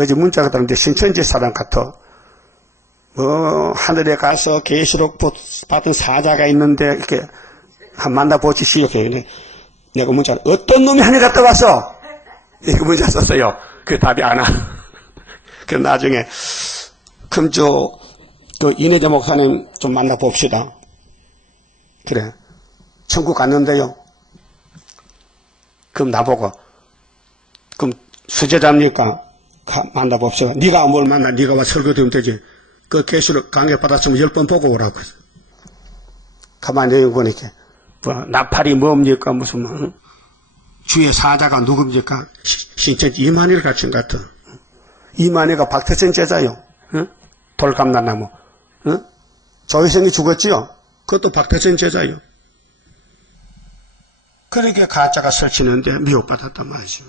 어제 문자가 들었는데 신천지 사람 같아. 하늘에 가서 계시록 받은 사자가 있는데 이렇게 한 만나보시오. 내가 문자를 어떤 놈이 하늘 갔다 왔어? 이거 문자 썼어요. 그 답이 안 와. 그 나중에 그럼 그 이내재 목사님 좀 만나봅시다. 그래. 천국 갔는데요. 그럼 나보고 그럼 수제자입니까? 만나봅시다. 네가 뭘 만나? 네가 와 설교되면 되지. 그 계시록 강의 받았으면 10번 보고 오라고. 가만히 보니까 나팔이 뭡니까? 무슨 주의 사자가 누굽니까? 신천지 이만희를 갖춘 것 같아. 이만희가 박태천 제자요. 응? 돌감나나무. 응? 조희성이 죽었지요. 그것도 박태천 제자요. 그렇게 가짜가 설치는데 미혹받았단 말이죠.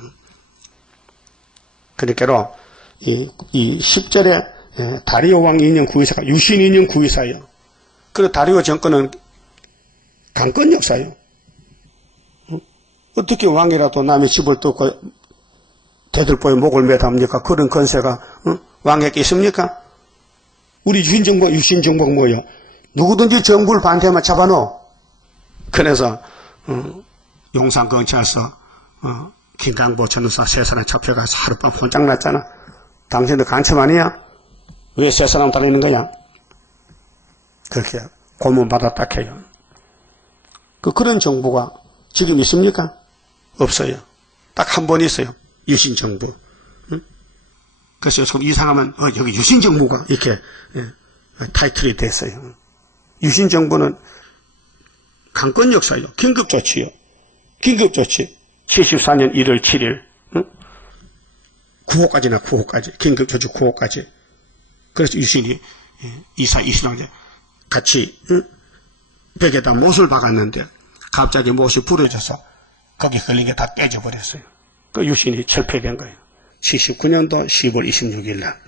그러니까로 이 10절에 다리오 왕 2년 구의사가 유신 2년 구의사예요. 그리고 다리오 정권은 강권 역사예요. 어떻게 왕이라도 남의 집을 뚫고 대들보에 목을 매답니까? 그런 권세가 왕에게 있습니까? 우리 유신 정복 뭐예요? 누구든지 정부를 반대하면 잡아놓어. 그래서 용산경찰서 김강보 전우사 세 사람 잡혀가서 하룻밤 혼짝 났잖아. 당신들 간첩 아니야? 왜 세 사람 다니는 거야? 그렇게 고문받았다 해요. 그런 정부가 지금 있습니까? 없어요. 딱 한 번 있어요. 유신정부. 그래서 좀 이상하면 여기 유신정부가 이렇게 타이틀이 됐어요. 유신정부는 강권 역사예요. 긴급조치요. 긴급조치. 74년 1월 7일 9호까지 긴급조치 9호까지. 그래서 유신이 이사 이신랑 같이 벽에다 못을 박았는데 갑자기 못이 부러져서 거기 걸린 게 다 깨져버렸어요. 그 유신이 철폐된 거예요. 79년도 10월 26일 날.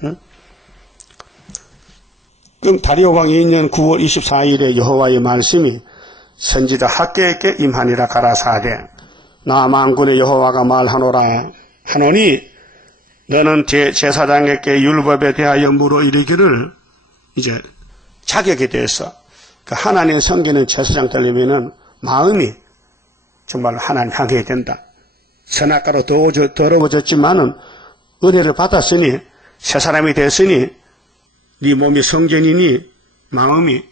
그럼 다리오 왕 2년 9월 24일에 여호와의 말씀이 선지자 학개에게 임하니라 가라사대 나 만군의 여호와가 말하노라 하노니 너는 제사장에게 율법에 대하여 물어 이르기를 이제 자격에 대해서 그 하나님 섬기는 제사장 되려면은 마음이 정말 하나님 향해야 된다. 선악과로 더러워졌지만은 은혜를 받았으니 새 사람이 됐으니 네 몸이 성전이니 마음이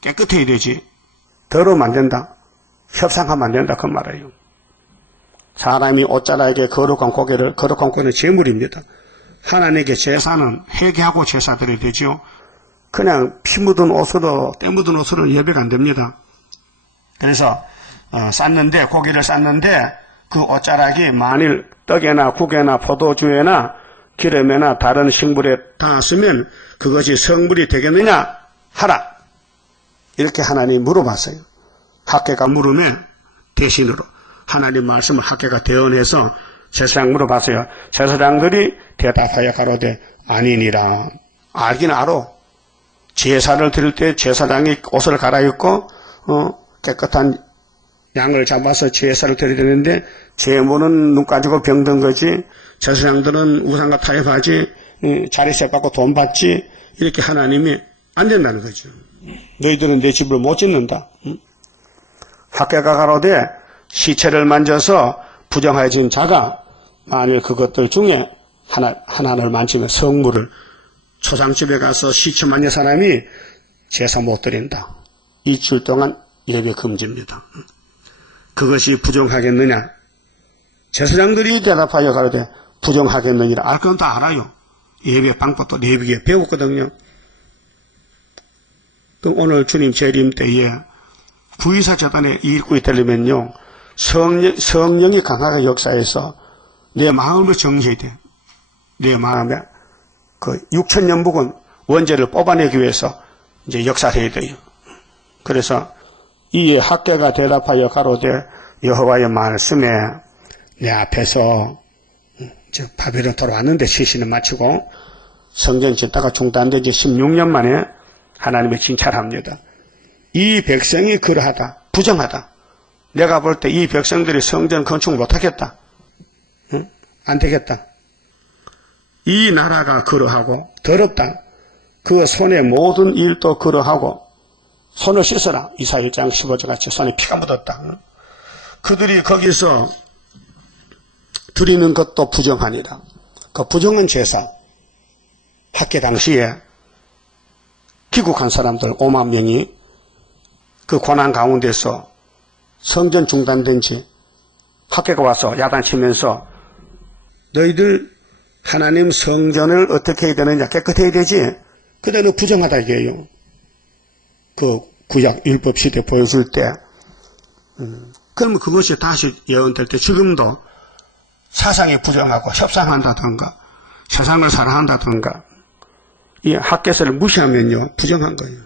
깨끗해야 되지. 더러우면 안 된다. 협상하면 안 된다. 그 말이에요. 사람이 옷자락에 거룩한 고기는 제물입니다. 하나님께 제사는 회개하고 제사 드려야 되죠. 그냥 피 묻은 옷으로 때 묻은 옷으로 예배가 안 됩니다. 그래서 고기를 쌌는데 그 옷자락이 만일 떡에나 국에나 포도주에나 기름에나 다른 식물에 닿았으면 그것이 성물이 되겠느냐 하라. 이렇게 하나님이 물어봤어요. 학개가 물음에 대신으로 하나님 말씀을 학개가 대언해서 제사장 물어봤어요. 제사장들이 대답하여 가로되 아니니라. 알긴 알아. 제사를 드릴 때 제사장이 옷을 갈아입고 깨끗한 양을 잡아서 제사를 드려야 되는데 제물은 눈 가지고 병든 거지 제사장들은 우상과 타협하지 자리세 받고 돈 받지 이렇게 하나님이 안 된다는 거죠. 너희들은 내 집을 못 짓는다. 학개가 가로되 시체를 만져서 부정하여진 자가 만일 그것들 중에 하나를 만지면 성물을 초상집에 가서 시체 만진 사람이 제사 못 드린다. 일주일 동안 예배 금지입니다. 그것이 부정하겠느냐? 제사장들이 대답하여 가로되 부정하겠느니라. 알 건 다 알아요. 예배 방법도 레위기에 배웠거든요. 그럼 오늘 주님 재림 때에 구이사 재단에 일꾼이 되려면요, 성령이 강하게 역사해서 내 마음을 정해야 돼. 내 마음에 그 6,000년 묵은 원죄를 뽑아내기 위해서 이제 역사해야 돼요. 그래서 이 학개가 대답하여 가로되 여호와의 말씀에 내 앞에서 바벨론 돌아왔는데 시신을 마치고 성전 짓다가 중단된 지 16년 만에 하나님의 칭찬합니다. 이 백성이 그러하다, 부정하다. 내가 볼 때 이 백성들이 성전 건축 못하겠다. 응? 안 되겠다. 이 나라가 그러하고 더럽다. 그 손의 모든 일도 그러하고 손을 씻어라. 이사 1장 15절 같이 손에 피가 묻었다. 그들이 거기서 드리는 것도 부정하니라. 그 부정한 제사, 학계 당시에 귀국한 사람들 5만 명이 그 고난 가운데서 성전 중단된 지 학계가 와서 야단치면서 너희들 하나님 성전을 어떻게 해야 되느냐, 깨끗해야 되지. 그대로 부정하다 이게요. 그 구약 율법 시대 보여줄 때 그러면 그것이 다시 예언될 때 지금도 사상이 부정하고 협상한다든가 세상을 사랑한다든가 이 학개서를 무시하면요 부정한 거예요.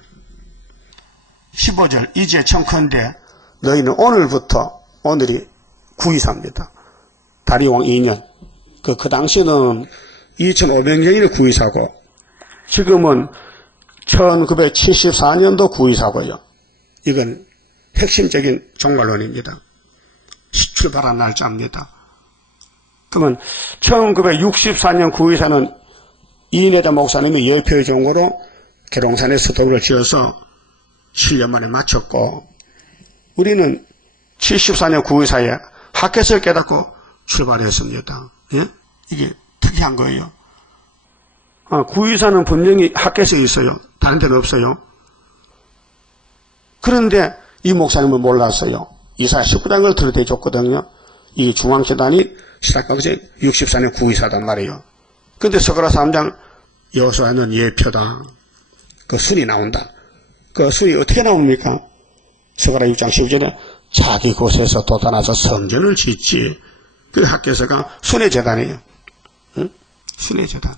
15절 이제 청컨대 너희는 오늘부터, 오늘이 구이사입니다. 다리왕 2년 그 당시는 2500년이 구이사고 지금은 1974년도 구이사고요. 이건 핵심적인 종말론입니다. 출발한 날짜입니다. 그러면 1964년 구이사는 이인혜다 목사님이 열표의 종으로 계룡산에 수도를 지어서 7년 만에 마쳤고 우리는 74년 구이사에 학개서를 깨닫고 출발했습니다. 예? 이게 특이한 거예요. 구이사는 분명히 학개서에 있어요. 다른 데는 없어요. 그런데 이 목사님은 몰랐어요. 이사야 19장을 들여대줬거든요. 이 중앙재단이 시작하기 전에 64년 구이사단 말이에요. 근데 서가라 3장 여호수아는 예표다. 그 순이 나온다. 그 순이 어떻게 나옵니까? 서가라 6장 12절에 자기 곳에서 돋아나서 성전을 짓지. 그 학개서가 순의 재단이에요. 응? 순의 재단.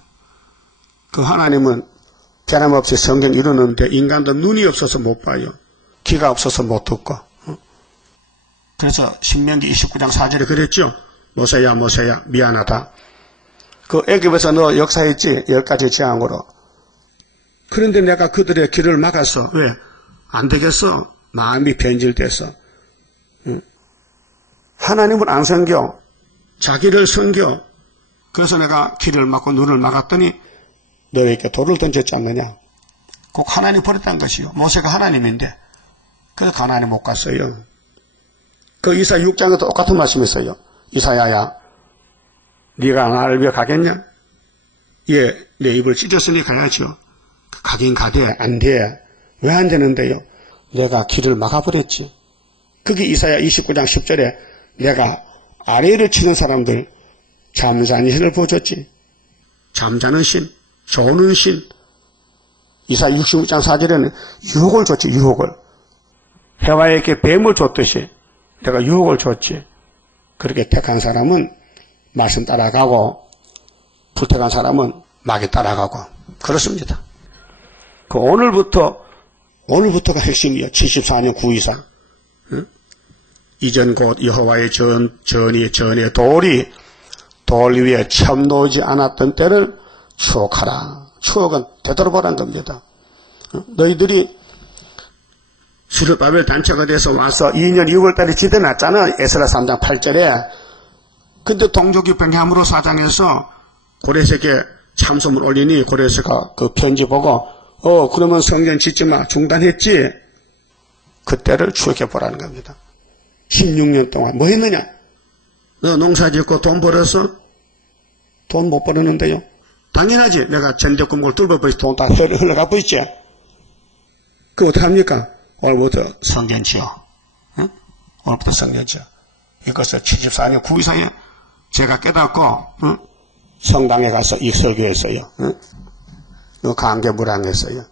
그 하나님은 변함없이 성경 이루는데 인간도 눈이 없어서 못 봐요. 귀가 없어서 못 듣고. 그래서 신명기 29장 4절에 그랬죠. 모세야 모세야 미안하다. 그 애굽에서 너 역사했지 10가지 재앙으로. 그런데 내가 그들의 길을 막았어. 왜? 안 되겠어. 마음이 변질돼서. 하나님을 안 섬겨. 자기를 섬겨. 그래서 내가 길을 막고 눈을 막았더니 너에게 돌을 던졌지 않느냐. 꼭 하나님 버렸다는 것이요. 모세가 하나님인데 그래서 하나님 못 갔어요. 그 이사 6장에도 똑같은 말씀이 있어요. 이사야야 네가 나를 위해 가겠냐? 예, 내 입을 찢었으니 가야죠. 가긴 가되 안 돼. 왜 안 되는데요? 내가 길을 막아버렸지. 그게 이사야 29장 10절에 내가 아래를 치는 사람들 잠자는 신을 보여줬지. 잠자는 신, 조는 신. 이사야 66장 4절에는 유혹을 줬지. 유혹을. 해와에게 뱀을 줬듯이 내가 유혹을 줬지. 그렇게 택한 사람은 말씀 따라가고 불택한 사람은 마귀 따라가고 그렇습니다. 그 오늘부터가 핵심이에요. 74년 구이사. 응? 이전 곧 여호와의 전의 돌 위에 참 놓지 않았던 때를 추억하라. 추억은 되돌아보라는 겁니다. 너희들이 스룹바벨 단체가 돼서 와서 2년 6월달에 지대놨잖아. 에스라 3장 8절에. 근데 동족이 뱅함으로 4장에서 고레스에게 참소문 올리니 고레스가 그 편지 보고 그러면 성전 짓지마 중단했지. 그때를 추억해보라는 겁니다. 16년 동안 뭐 했느냐? 너 농사 짓고 돈 벌었어? 돈 못 벌었는데요. 당연하지. 내가 전대금고를 뚫어버리지 돈 다 흘러가 버리지. 그거 어떡합니까? 오늘부터 성전 지어. 응? 오늘부터 성전 지어. 이것을 74년 구이사에 제가 깨닫고 성당에 가서 이 설교했어요. 응? 강계무량했어요.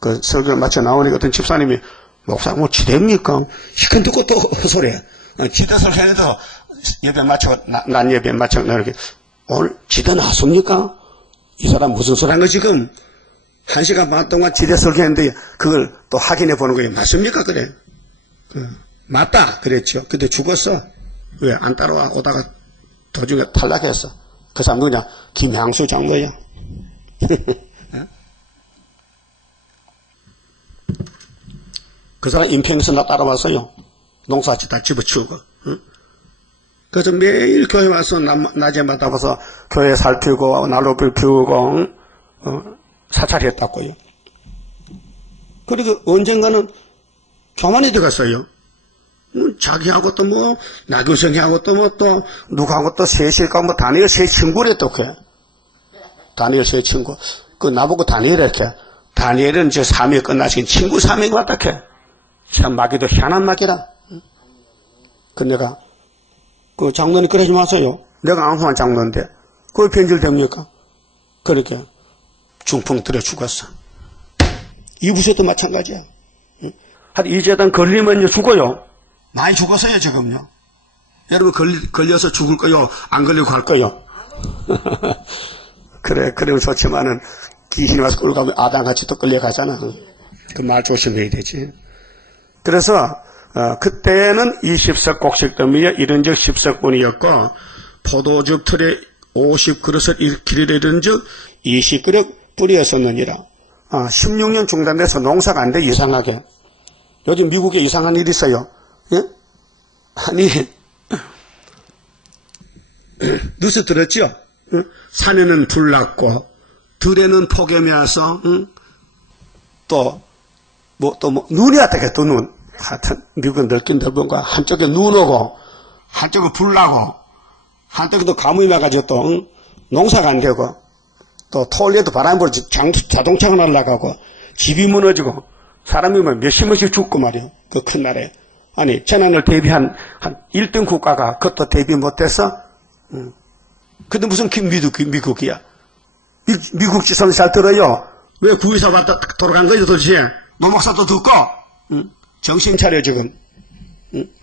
그 설교를 마쳐 나오니까 어떤 집사님이 목사 뭐 지대입니까? 시큰 듣고 또 헛소리해. 지대 설교해도 예배 마치고 난 예배 마치고 이렇게 오늘 지대 나왔습니까? 이 사람 무슨 소리 한 거 지금 1시간 반 동안 지대 설교했는데 그걸 또 확인해 보는 거예요. 맞습니까? 그래. 맞다 그랬죠. 근데 죽었어. 왜 안 따라와 오다가 도중에 탈락했어. 그 사람 누구냐? 김향수 장로야. 그 사람 인평선나 따라왔어요. 농사지 다 집어치우고. 그래서 매일 교회 와서 낮에마다 와서 교회 살피고 난로불 피우고 사찰했다고요. 그리고 언젠가는 교만이 들어갔어요. 자기하고 또 뭐 나교성이하고 또 뭐 또 누구하고 또 셋일까 뭐 다니엘 세 친구래 또 그래. 다니엘 세 친구. 그 나보고 다니엘 이렇게. 다니엘은 저 사명이 끝나신 친구 사명이 왔다 캐. 참 마귀도 희한한 마귀라. 그 내가 그 장로님 그러지 마세요. 내가 안후한 장로인데 그걸 변질됩니까? 그렇게 중풍 들어 죽었어. 이부세도 마찬가지야. 한 이재단 걸리면 죽어요. 많이 죽었어요 지금요. 여러분 걸려서 죽을 거요? 안 걸리고 갈 거요? 그래 그러면 좋지만은 귀신이 와서 끌고 가면 아담같이 또 끌려가잖아. 그 말 조심해야 되지. 그래서 그때는 20석 곡식더미에 1인적 10석분이었고 포도즙 틀에 50그릇을 일키리를 이른즉 20그릇 뿌리였었느니라. 16년 중단돼서 농사가 안 돼. 이상하게. 요즘 미국에 이상한 일이 있어요. 예? 아니 뉴스 들었죠? 산에는 불 났고 들에는 폭염이 와서 또 눈이 왔다 또 눈. 하여튼 미국은 넓긴 넓은가 한쪽에 눈 오고 한쪽에 불 나고 한쪽에 또 가뭄이 와가지고 또 농사가 안 되고 또 토올려도 바람이 불어 자동차가 날아가고 집이 무너지고 사람이 뭐 몇십 명씩 죽고 말이요. 그 큰 나라에. 아니 재난을 대비한 한 1등 국가가 그것도 대비 못해서 근데 무슨 미국이야. 미국 지선 잘 들어요. 왜 구의사 왔다 돌아간 거죠 도대체. 노목사도 듣고 정신 차려 지금.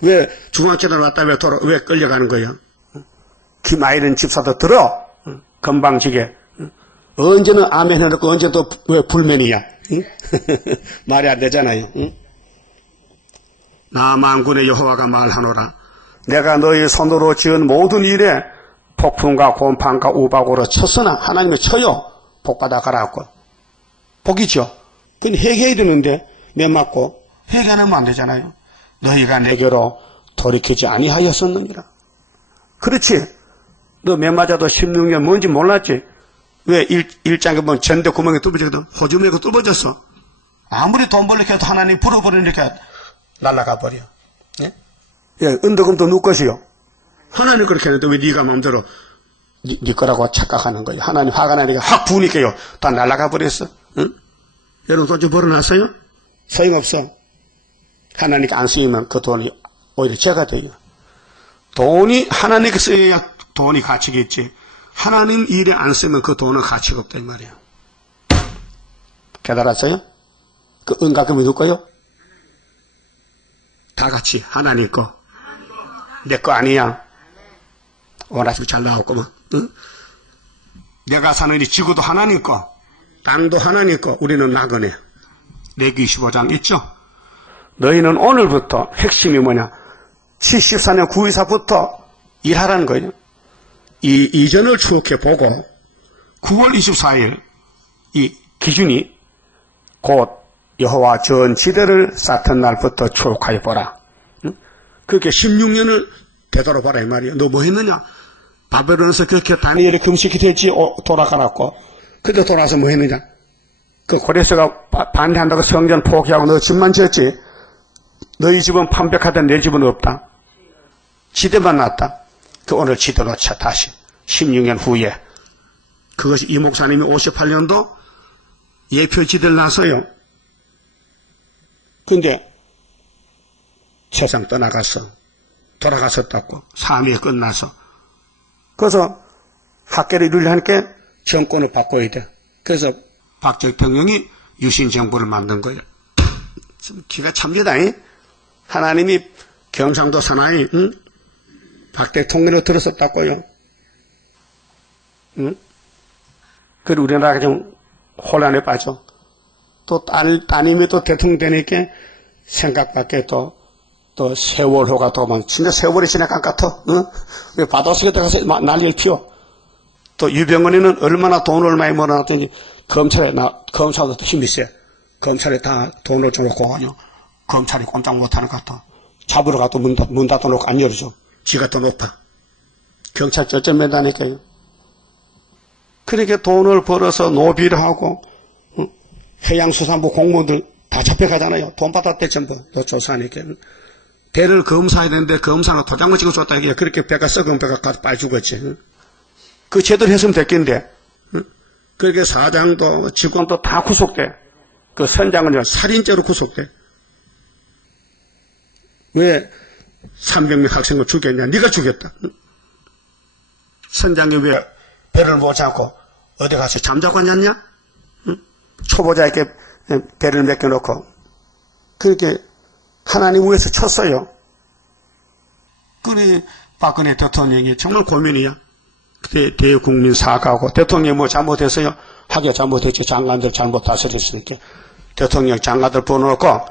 왜 중앙재단 왔다 왜 끌려가는 거예요. 김아이른 집사도 들어. 건방지게. 언제는 아멘 해놓고 언제 또 왜 불면이야. 말이 안 되잖아요. 나 만군의 여호와가 말하노라. 내가 너희 손으로 지은 모든 일에 폭풍과 곰팡과 우박으로 쳤으나 하나님이 쳐요. 복받아 가라고. 복이죠. 그건 회개해야 되는데 몇 맞고 회개 안 하면 안 되잖아요. 너희가 내게로 돌이키지 아니하였었느니라. 그렇지. 너 몇 맞아도 16년 뭔지 몰랐지. 왜 일장에 보면 전대 구멍에 뚫어졌거든. 호주머니가 뚫어졌어. 아무리 돈 벌려고 해도 하나님 불어버리니까 날아가 버려. 예? 예, 은덕금도 누 것이요. 하나님 그렇게 했는데 왜 네가 마음대로 네 거라고 착각하는 거예요. 하나님 화가 나니까 확 부으니까요. 다 날아가 버렸어. 응? 여러분 돈 좀 벌어놨어요? 소용없어. 하나님께 안 쓰이면 그 돈이 오히려 죄가 돼요. 돈이 하나님께 쓰여야 돈이 가치가 있지. 하나님 일에 안 쓰면 그 돈은 가치가 없다 이 말이에요. 깨달았어요? 그 은가금이 누구요? 다 같이 하나님 거. 내 거 아니야. 오라지 잘 나왔구만. 응? 내가 사는 이 지구도 하나님 거, 땅도 하나님 거, 우리는 나그네. 레기 25장 있죠? 너희는 오늘부터 핵심이 뭐냐? 74년 9.24부터 일하라는 거예요. 이 이전을 추억해 보고 9월 24일 이 기준이 곧 여호와 전 지대를 쌓던 날부터 추억하여 보라. 응? 그렇게 16년을 되돌아봐라 이 말이에요. 너 뭐 했느냐? 바벨론에서 그렇게 다니엘이 금식이 됐지 돌아가라고. 근데 돌아서 뭐 했느냐? 그 고레스가 반대한다고 성전 포기하고 너 집만 지었지. 너희 집은 판백하다 내 집은 없다. 지대만 났다. 그 오늘 지대 놓자 다시 16년 후에. 그것이 이 목사님이 58년도 예표 지대를 놨어요. 근데 세상 떠나갔어. 돌아갔었다고. 삶이 끝나서. 그래서 학계를 이루려니까 정권을 바꿔야 돼. 그래서 박 대통령이 유신정부를 만든 거예요. 참 기가 찹니다. 하나님이 경상도 사나이 박 대통령으로 들었었다고요. 그리고 우리나라가 좀 혼란에 빠져. 또 따님이 또 대통령 되니까 생각밖에 또 세월호가 또 막 진짜 세월이 지나간 것 같아. 왜 바닷속에 들어가서 난리를 피워. 또 유병헌이는 얼마나 돈을 많이 벌어놨더니 검찰도 힘이 세. 검찰에 다 돈을 줘놓고 검찰이 꼼짝 못하는 것 같아. 잡으러 가도 문 닫아놓고 안 열어줘. 지가 더 높아. 경찰 쩔쩔맨다니까요. 그렇게 돈을 벌어서 노비를 하고 해양수산부 공무원들 다 잡혀가잖아요. 돈 받았대 전부. 너 조사하니까. 배를 검사해야 되는데 검사가 도장을 찍어줬다 이게 그렇게 배가 썩은 배가 가서 빨리 죽었지. 그 제대로 했으면 됐겠는데. 그렇게 사장도 직원도 다 구속돼. 그 선장은 살인죄로 구속돼. 왜 300명 학생을 죽였냐? 네가 죽였다. 선장이 왜 배를 못 잡고 어디 가서 잠자고 앉았냐? 초보자에게 배를 맡겨놓고 그렇게 하나님 위해서 쳤어요. 그래 박근혜 대통령이 정말 고민이야. 그때 대국민 사과하고 대통령이 뭐 잘못했어요? 하기가 잘못했지. 장관들 잘못 다스렸으니까 대통령 장관들 불러놓고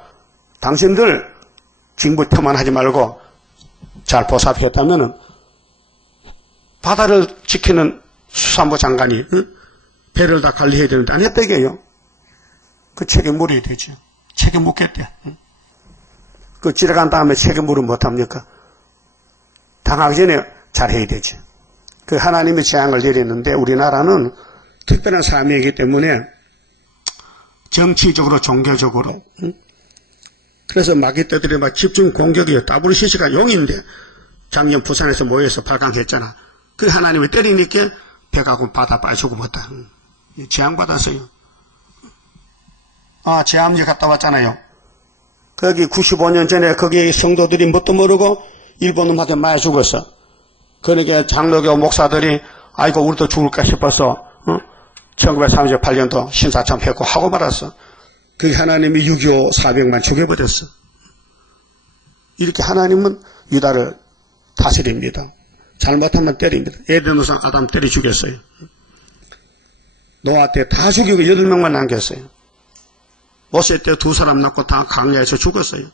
당신들 징부 표만하지 말고 잘 보살피겠다면은 바다를 지키는 수산부 장관이 배를 다 관리해야 되는데 안 했다게요. 그 책임 물어야 되죠. 책임 묻겠대. 그 지나간 다음에 책임 물으면 못합니까? 당하기 전에 잘해야 되죠. 그 하나님의 재앙을 내렸는데 우리나라는 특별한 사명이기 때문에 정치적으로 종교적으로 그래서 마귀떼들이 막 집중 공격이에요. WCC가 용인데 작년 부산에서 모여서 발광했잖아. 그 하나님이 때리니까 배가고 바다 빨리 죽어버렸다. 재앙 받았어요. 제암리 갔다 왔잖아요. 거기 95년 전에 거기 성도들이 뭣도 모르고 일본 놈한테 많이 죽었어. 그러니까 장로교 목사들이 아이고 우리도 죽을까 싶어서 1938년도 신사참 했고 하고 말았어. 그게 하나님이 6.25 400만 죽여버렸어. 이렇게 하나님은 유다를 다스립니다. 잘못하면 때립니다. 에덴 우상 아담 때려 죽였어요. 노아 때 다 죽이고 8명만 남겼어요. 모세 때 2사람 낳고 다 강야에서 죽었어요.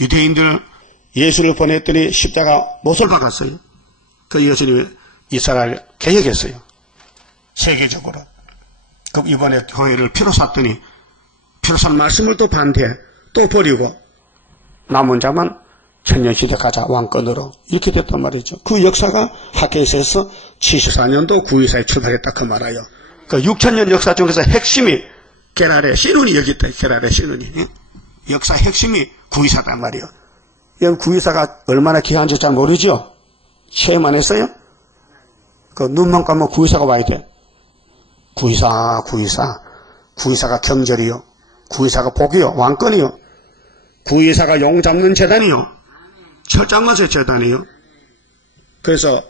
유대인들 예수를 보냈더니 십자가 못을 박았어요. 그 예수님이 이스라엘 개혁했어요. 세계적으로. 그럼 이번에 교회를 피로 샀더니 피로 산 말씀을 또 반대 또 버리고 남은 자만 천년시대 가자 왕권으로 이렇게 됐단 말이죠. 그 역사가 학계에서 74년도 9.24에 출발했다 그 말아요. 그 6천년 역사 중에서 핵심이 게랄의 신운이 여기 있다. 게랄의 신운이. 역사 핵심이 9.24단 말이에요. 이건 9.24가 얼마나 귀한지 잘 모르죠? 체험 안 했어요? 그 눈만 감으면 9.24가 와야 돼. 9.24, 9.24. 9.24가 경절이요. 9.24가 복이요. 왕권이요. 9.24가 용 잡는 재단이요. 철장마세 재단이요. 그래서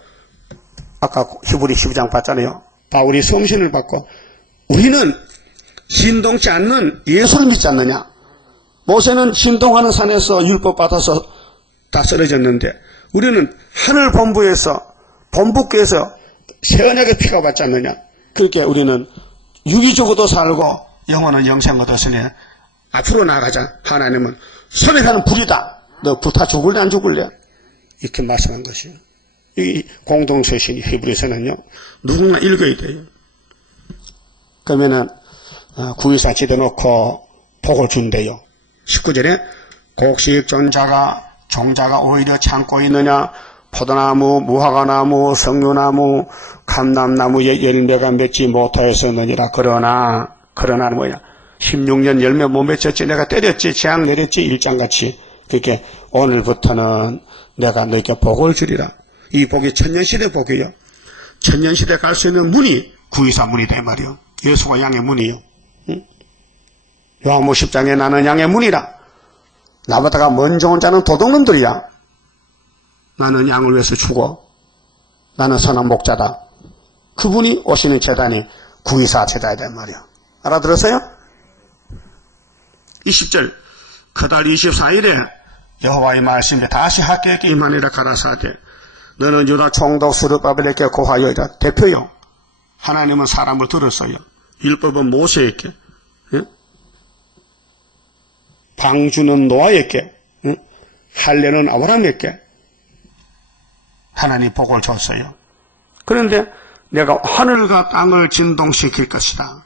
아까 히브리 12장 봤잖아요. 바울이 성신을 받고 우리는 신동치 않는 예수를 믿지 않느냐. 모세는 신동하는 산에서 율법 받아서 다 쓰러졌는데 우리는 하늘 본부에서 본부께서 새언약의 피가 받지 않느냐. 그렇게 우리는 유기적으로도 살고 영원한 영생 얻었으니 앞으로 나가자. 하나님은 소멸하는 불이다. 너 불타 죽을래 안 죽을래? 이렇게 말씀한 것이에요. 이 공동서신이 히브리서는요. 누구나 읽어야 돼요. 그러면은 9.24 지대놓고 복을 준대요. 19절에 곡식전자가 종자가 오히려 참고 있느냐. 포도나무, 무화과나무, 석류나무, 감람나무의 열매가 맺지 못하였었느니라. 그러나 뭐야. 16년 열매 못 맺었지. 내가 때렸지. 재앙 내렸지. 일장같이. 그렇게 오늘부터는 내가 너에게 복을 주리라. 이 복이 천년시대 복이요. 천년시대 갈 수 있는 문이 9.24 문이다 이 말이요. 예수가 양의 문이요. 응? 요한복음 10장에 나는 양의 문이라. 나보다가 먼저 온 자는 도둑놈들이야. 나는 양을 위해서 죽어. 나는 선한 목자다. 그분이 오시는 제단이 924 제단이란 말이야. 알아들었어요? 20절 그달 24일에 여호와의 말씀에 다시 학교에게 임하니라 가라사대 너는 유다 총독 스룹바벨에게 고하여이라. 대표요. 하나님은 사람을 들었어요. 율법은 모세에게, 방주는 노아에게, 할례는 아브라함에게 하나님 복을 줬어요. 그런데 내가 하늘과 땅을 진동시킬 것이다.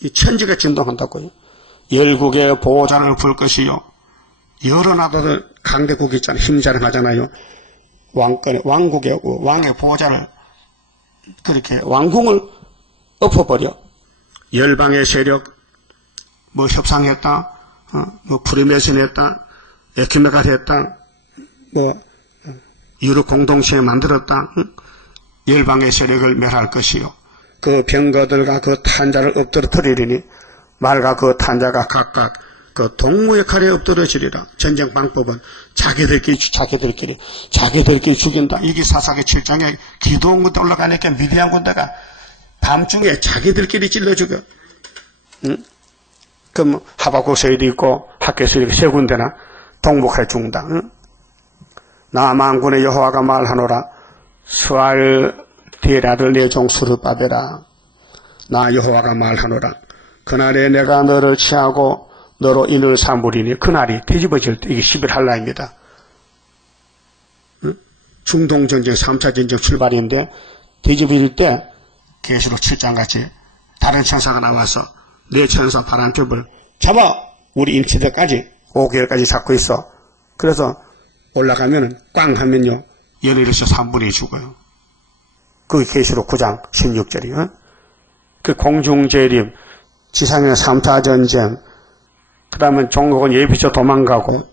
이 천지가 진동한다고요. 열국의 보호자를 불 것이요. 여러 나라들 강대국 있잖아요. 힘자랑하잖아요. 왕의 보호자를 그렇게 왕궁을 엎어버려. 열방의 세력 뭐 협상했다, 뭐 프리메이슨했다, 에키메갈 했다, 뭐 유럽 공동체 만들었다. 열방의 세력을 멸할 것이요. 그 병거들과 그 탄자를 엎드러뜨리리니 말과 그 탄자가 각각 그 동무의 칼에 엎드러지리라. 전쟁 방법은 자기들끼리 죽인다. 이게 사사기 7장에 기도원 군대 올라가니까 미디안 군대가 밤중에 자기들끼리 찔러 죽여. 그럼 하박국서에도 있고 학교에도 세 군데나 동북하에 죽는다. 나 만군의 여호와가 말하노라. 스알 디엘 아들 내 종 스룹바벨아. 나 여호와가 말하노라. 그날에 내가 너를 취하고 너로 인을 삼으리니 그날이 뒤집어질 때 이게 11할라입니다. 중동전쟁 3차 전쟁 출발인데 뒤집어질 때 계시록 7장같이 다른 천사가 나와서 내 천사 바람잡을 잡아 우리 인치들까지 5개월까지 잡고 있어. 그래서 올라가면은 꽝 하면요 11에서 3분이 죽어요. 그게 계시록 9장 16절이요. 그 공중재림 지상의 3차 전쟁 그 다음에 종국은 예비조 도망가고,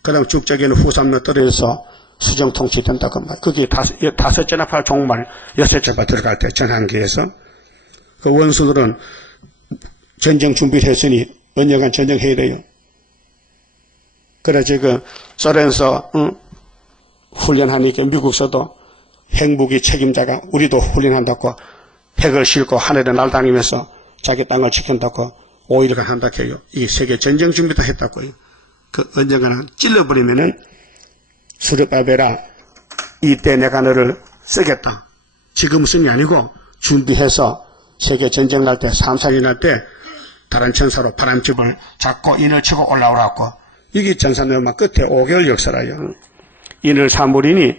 그 다음에 죽적에는 후삼로 떨어져서 수정통치 된다고 말. 그게 다섯째나 팔 종말, 여섯째가 들어갈 때 전환기에서. 그 원수들은 전쟁 준비를 했으니 언젠간 전쟁해야 돼요. 그래, 지금 소련서, 훈련하니까 미국서도 핵무기 책임자가 우리도 훈련한다고 핵을 싣고 하늘에 날다니면서 자기 땅을 지킨다고 5일간 한다고 해요. 이게 세계 전쟁 준비도 했다고요. 그 언젠가는 찔러버리면은 스룹바벨아 이때 내가 너를 쓰겠다. 지금 쓴 게 아니고 준비해서 세계 전쟁 날 때 3, 4일 날 때 다른 천사로 바람집을 잡고 인을 치고 올라오라고. 이게 전산들만 끝에 5개월 역사라요. 인을 삼으리니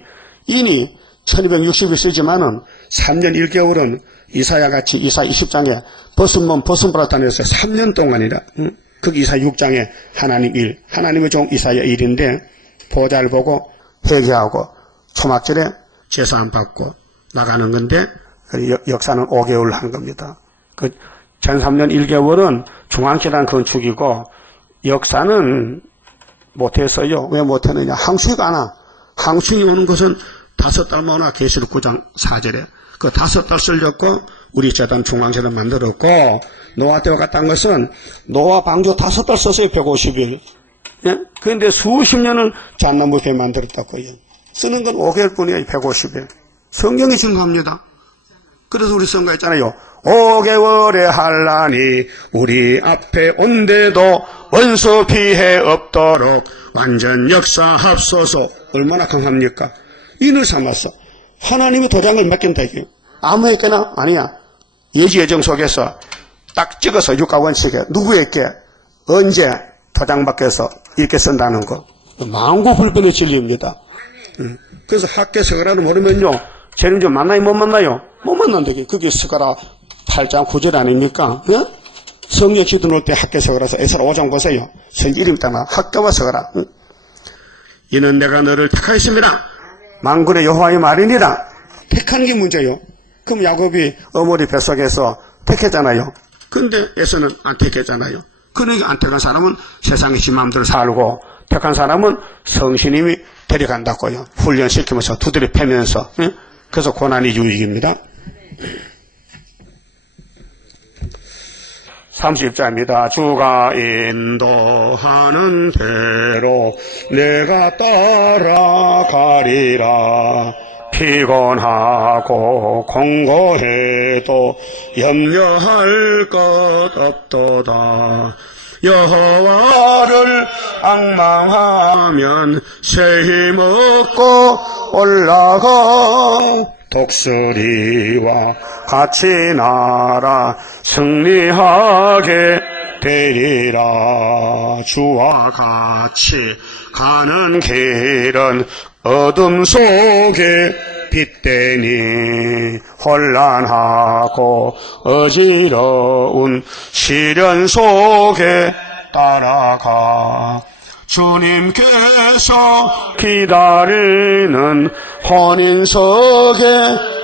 인이 1260일 쓰지만은 3년 1개월은 이사야 같이 이사 20장에 벗은 벗음보라 다녔어요. 3년 동안이라. 그 이사 6장에 하나님 일, 하나님의 종 이사야 일인데 보좌를 보고 회개하고 초막절에 제사 안 받고 나가는 건데 역사는 5개월 한 겁니다. 그 전 3년 1개월은 중앙재단 건축이고 역사는 못했어요. 왜 못했느냐? 항수가 안 와. 항수이 오는 것은 5달 만에 계시록 9장 4절에 그 5달 쓸렸고 우리 재단 중앙재단 만들었고 노아 때와 같은 것은 노아 방주 5달 썼어요. 150일. 예? 그런데 수십 년을 잣나무 배 만들었다고요. 쓰는 건 5개월 뿐이에요. 150일. 성경이 중요합니다. 그래서 우리 성가 있잖아요. 5개월의 한란이 우리 앞에 온데도 원수 피해 없도록 완전 역사합소서. 얼마나 강합니까? 인을 삼았어. 하나님의 도장을 맡긴다 이게. 아무에게나 아니야. 예지 예정 속에서 딱 찍어서 육가원칙에 누구에게 언제 도장 맡겨서 이렇게 쓴다는 거. 만고불변의 진리입니다. 그래서 학계 서가라를 모르면요. 쟤는 좀 만나요? 못 만나요? 못 만난다. 그게 서가라 8장 9절 아닙니까? 예? 성령 기도 놓을 때 학계 서가라서 에스라 5장 보세요. 성경 이름 따나 학계와 서가라. 이는 내가 너를 택하였습니다. 만군의 여호와의 말이니라. 택하는 게 문제요. 그럼 야곱이 어머니 뱃속에서 택했잖아요. 근데 에서는 안 택했잖아요. 그러니까 안 택한 사람은 세상에 지 마음대로 살고 택한 사람은 성신님이 데려간다고요. 훈련시키면서 두드려 패면서. 예? 그래서 고난이 유익입니다. 30자입니다. 주가 인도하는 대로 내가 따라가리라. 피곤하고 공고해도 염려할 것 없도다. 여호와를 앙망하면 새 힘 얻고 올라가 독수리와 같이 날아 승리하게 되리라. 주와 같이 가는 길은 어둠 속에 빛되니 혼란하고 어지러운 시련 속에 따라가 주님께서 기다리는 혼인석에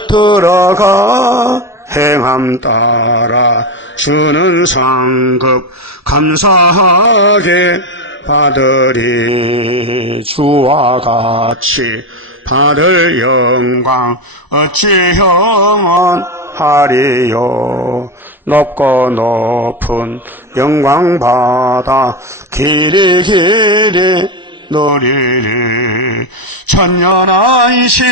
들어가 행함 따라 주는 상급 감사하게 받으리. 주와 같이 받을 영광 어찌 영원하리요. 높고 높은 영광 받아 길이 누리리. 천년안식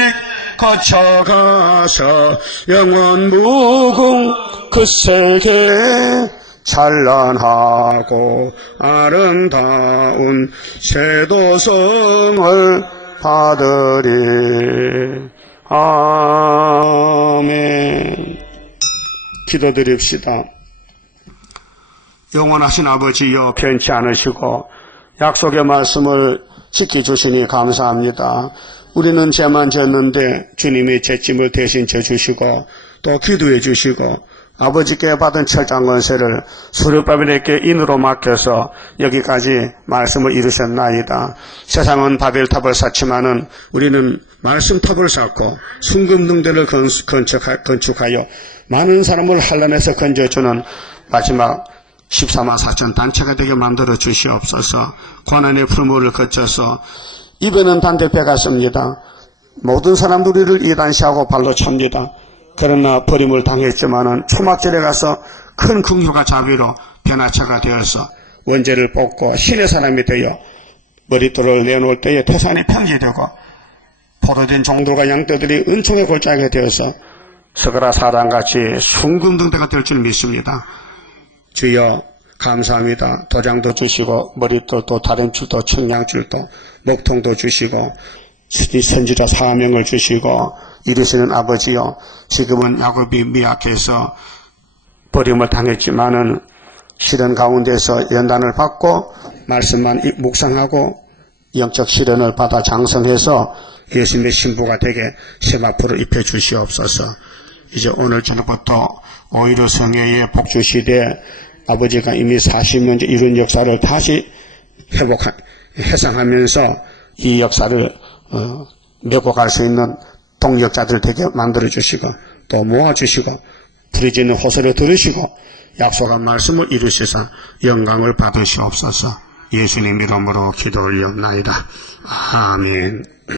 거쳐가서 영원 무궁 그 세계 찬란하고 아름다운 세도성을 받으리. 아멘. 기도드립시다. 영원하신 아버지여, 변치 않으시고 약속의 말씀을 지켜주시니 감사합니다. 우리는 죄만 졌는데 주님이 죄짐을 대신 져주시고 또 기도해 주시고 아버지께 받은 철장 권세를 스룹바벨에게 인으로 맡겨서 여기까지 말씀을 이루셨나이다. 세상은 바벨탑을 쌓지만은 우리는 말씀탑을 쌓고 순금등대를 건축하여 많은 사람을 환란에서 건져주는 마지막 14만 4천 단체가 되게 만들어 주시옵소서. 고난의 풀무를 거쳐서 입에는 단대배 같습니다. 모든 사람들이 우리를 이단시하고 발로 찹니다. 그러나 버림을 당했지만은 초막절에 가서 큰 긍휼과 자비로 변화체가 되어서 원죄를 뽑고 신의 사람이 되어 머릿돌을 내놓을 때에 태산이 평지되고 포도된 종들과 양떼들이 은총의 골짜기가 되어서 스가랴 4장같이 순금등대가 될 줄 믿습니다. 주여 감사합니다. 도장도 주시고 머릿돌도 다림줄도 청량줄도 목통도 주시고 선지자 사명을 주시고 이루시는 아버지요, 지금은 야곱이 미약해서 버림을 당했지만은 시련 가운데서 연단을 받고 말씀만 묵상하고 영적 시련을 받아 장성해서 예수님의 신부가 되게 세마포를 입혀 주시옵소서. 이제 오늘 저녁부터 오히려 성회의 복주시대 아버지가 이미 40년째 이룬 역사를 다시 회상하면서 이 역사를 메고 갈 수 있는 동력자들 되게 만들어주시고 또 모아주시고 부르짖는 호소를 들으시고 약속한 말씀을 이루시사 영광을 받으시옵소서. 예수님 이름으로 기도 올려옵나이다. 아멘.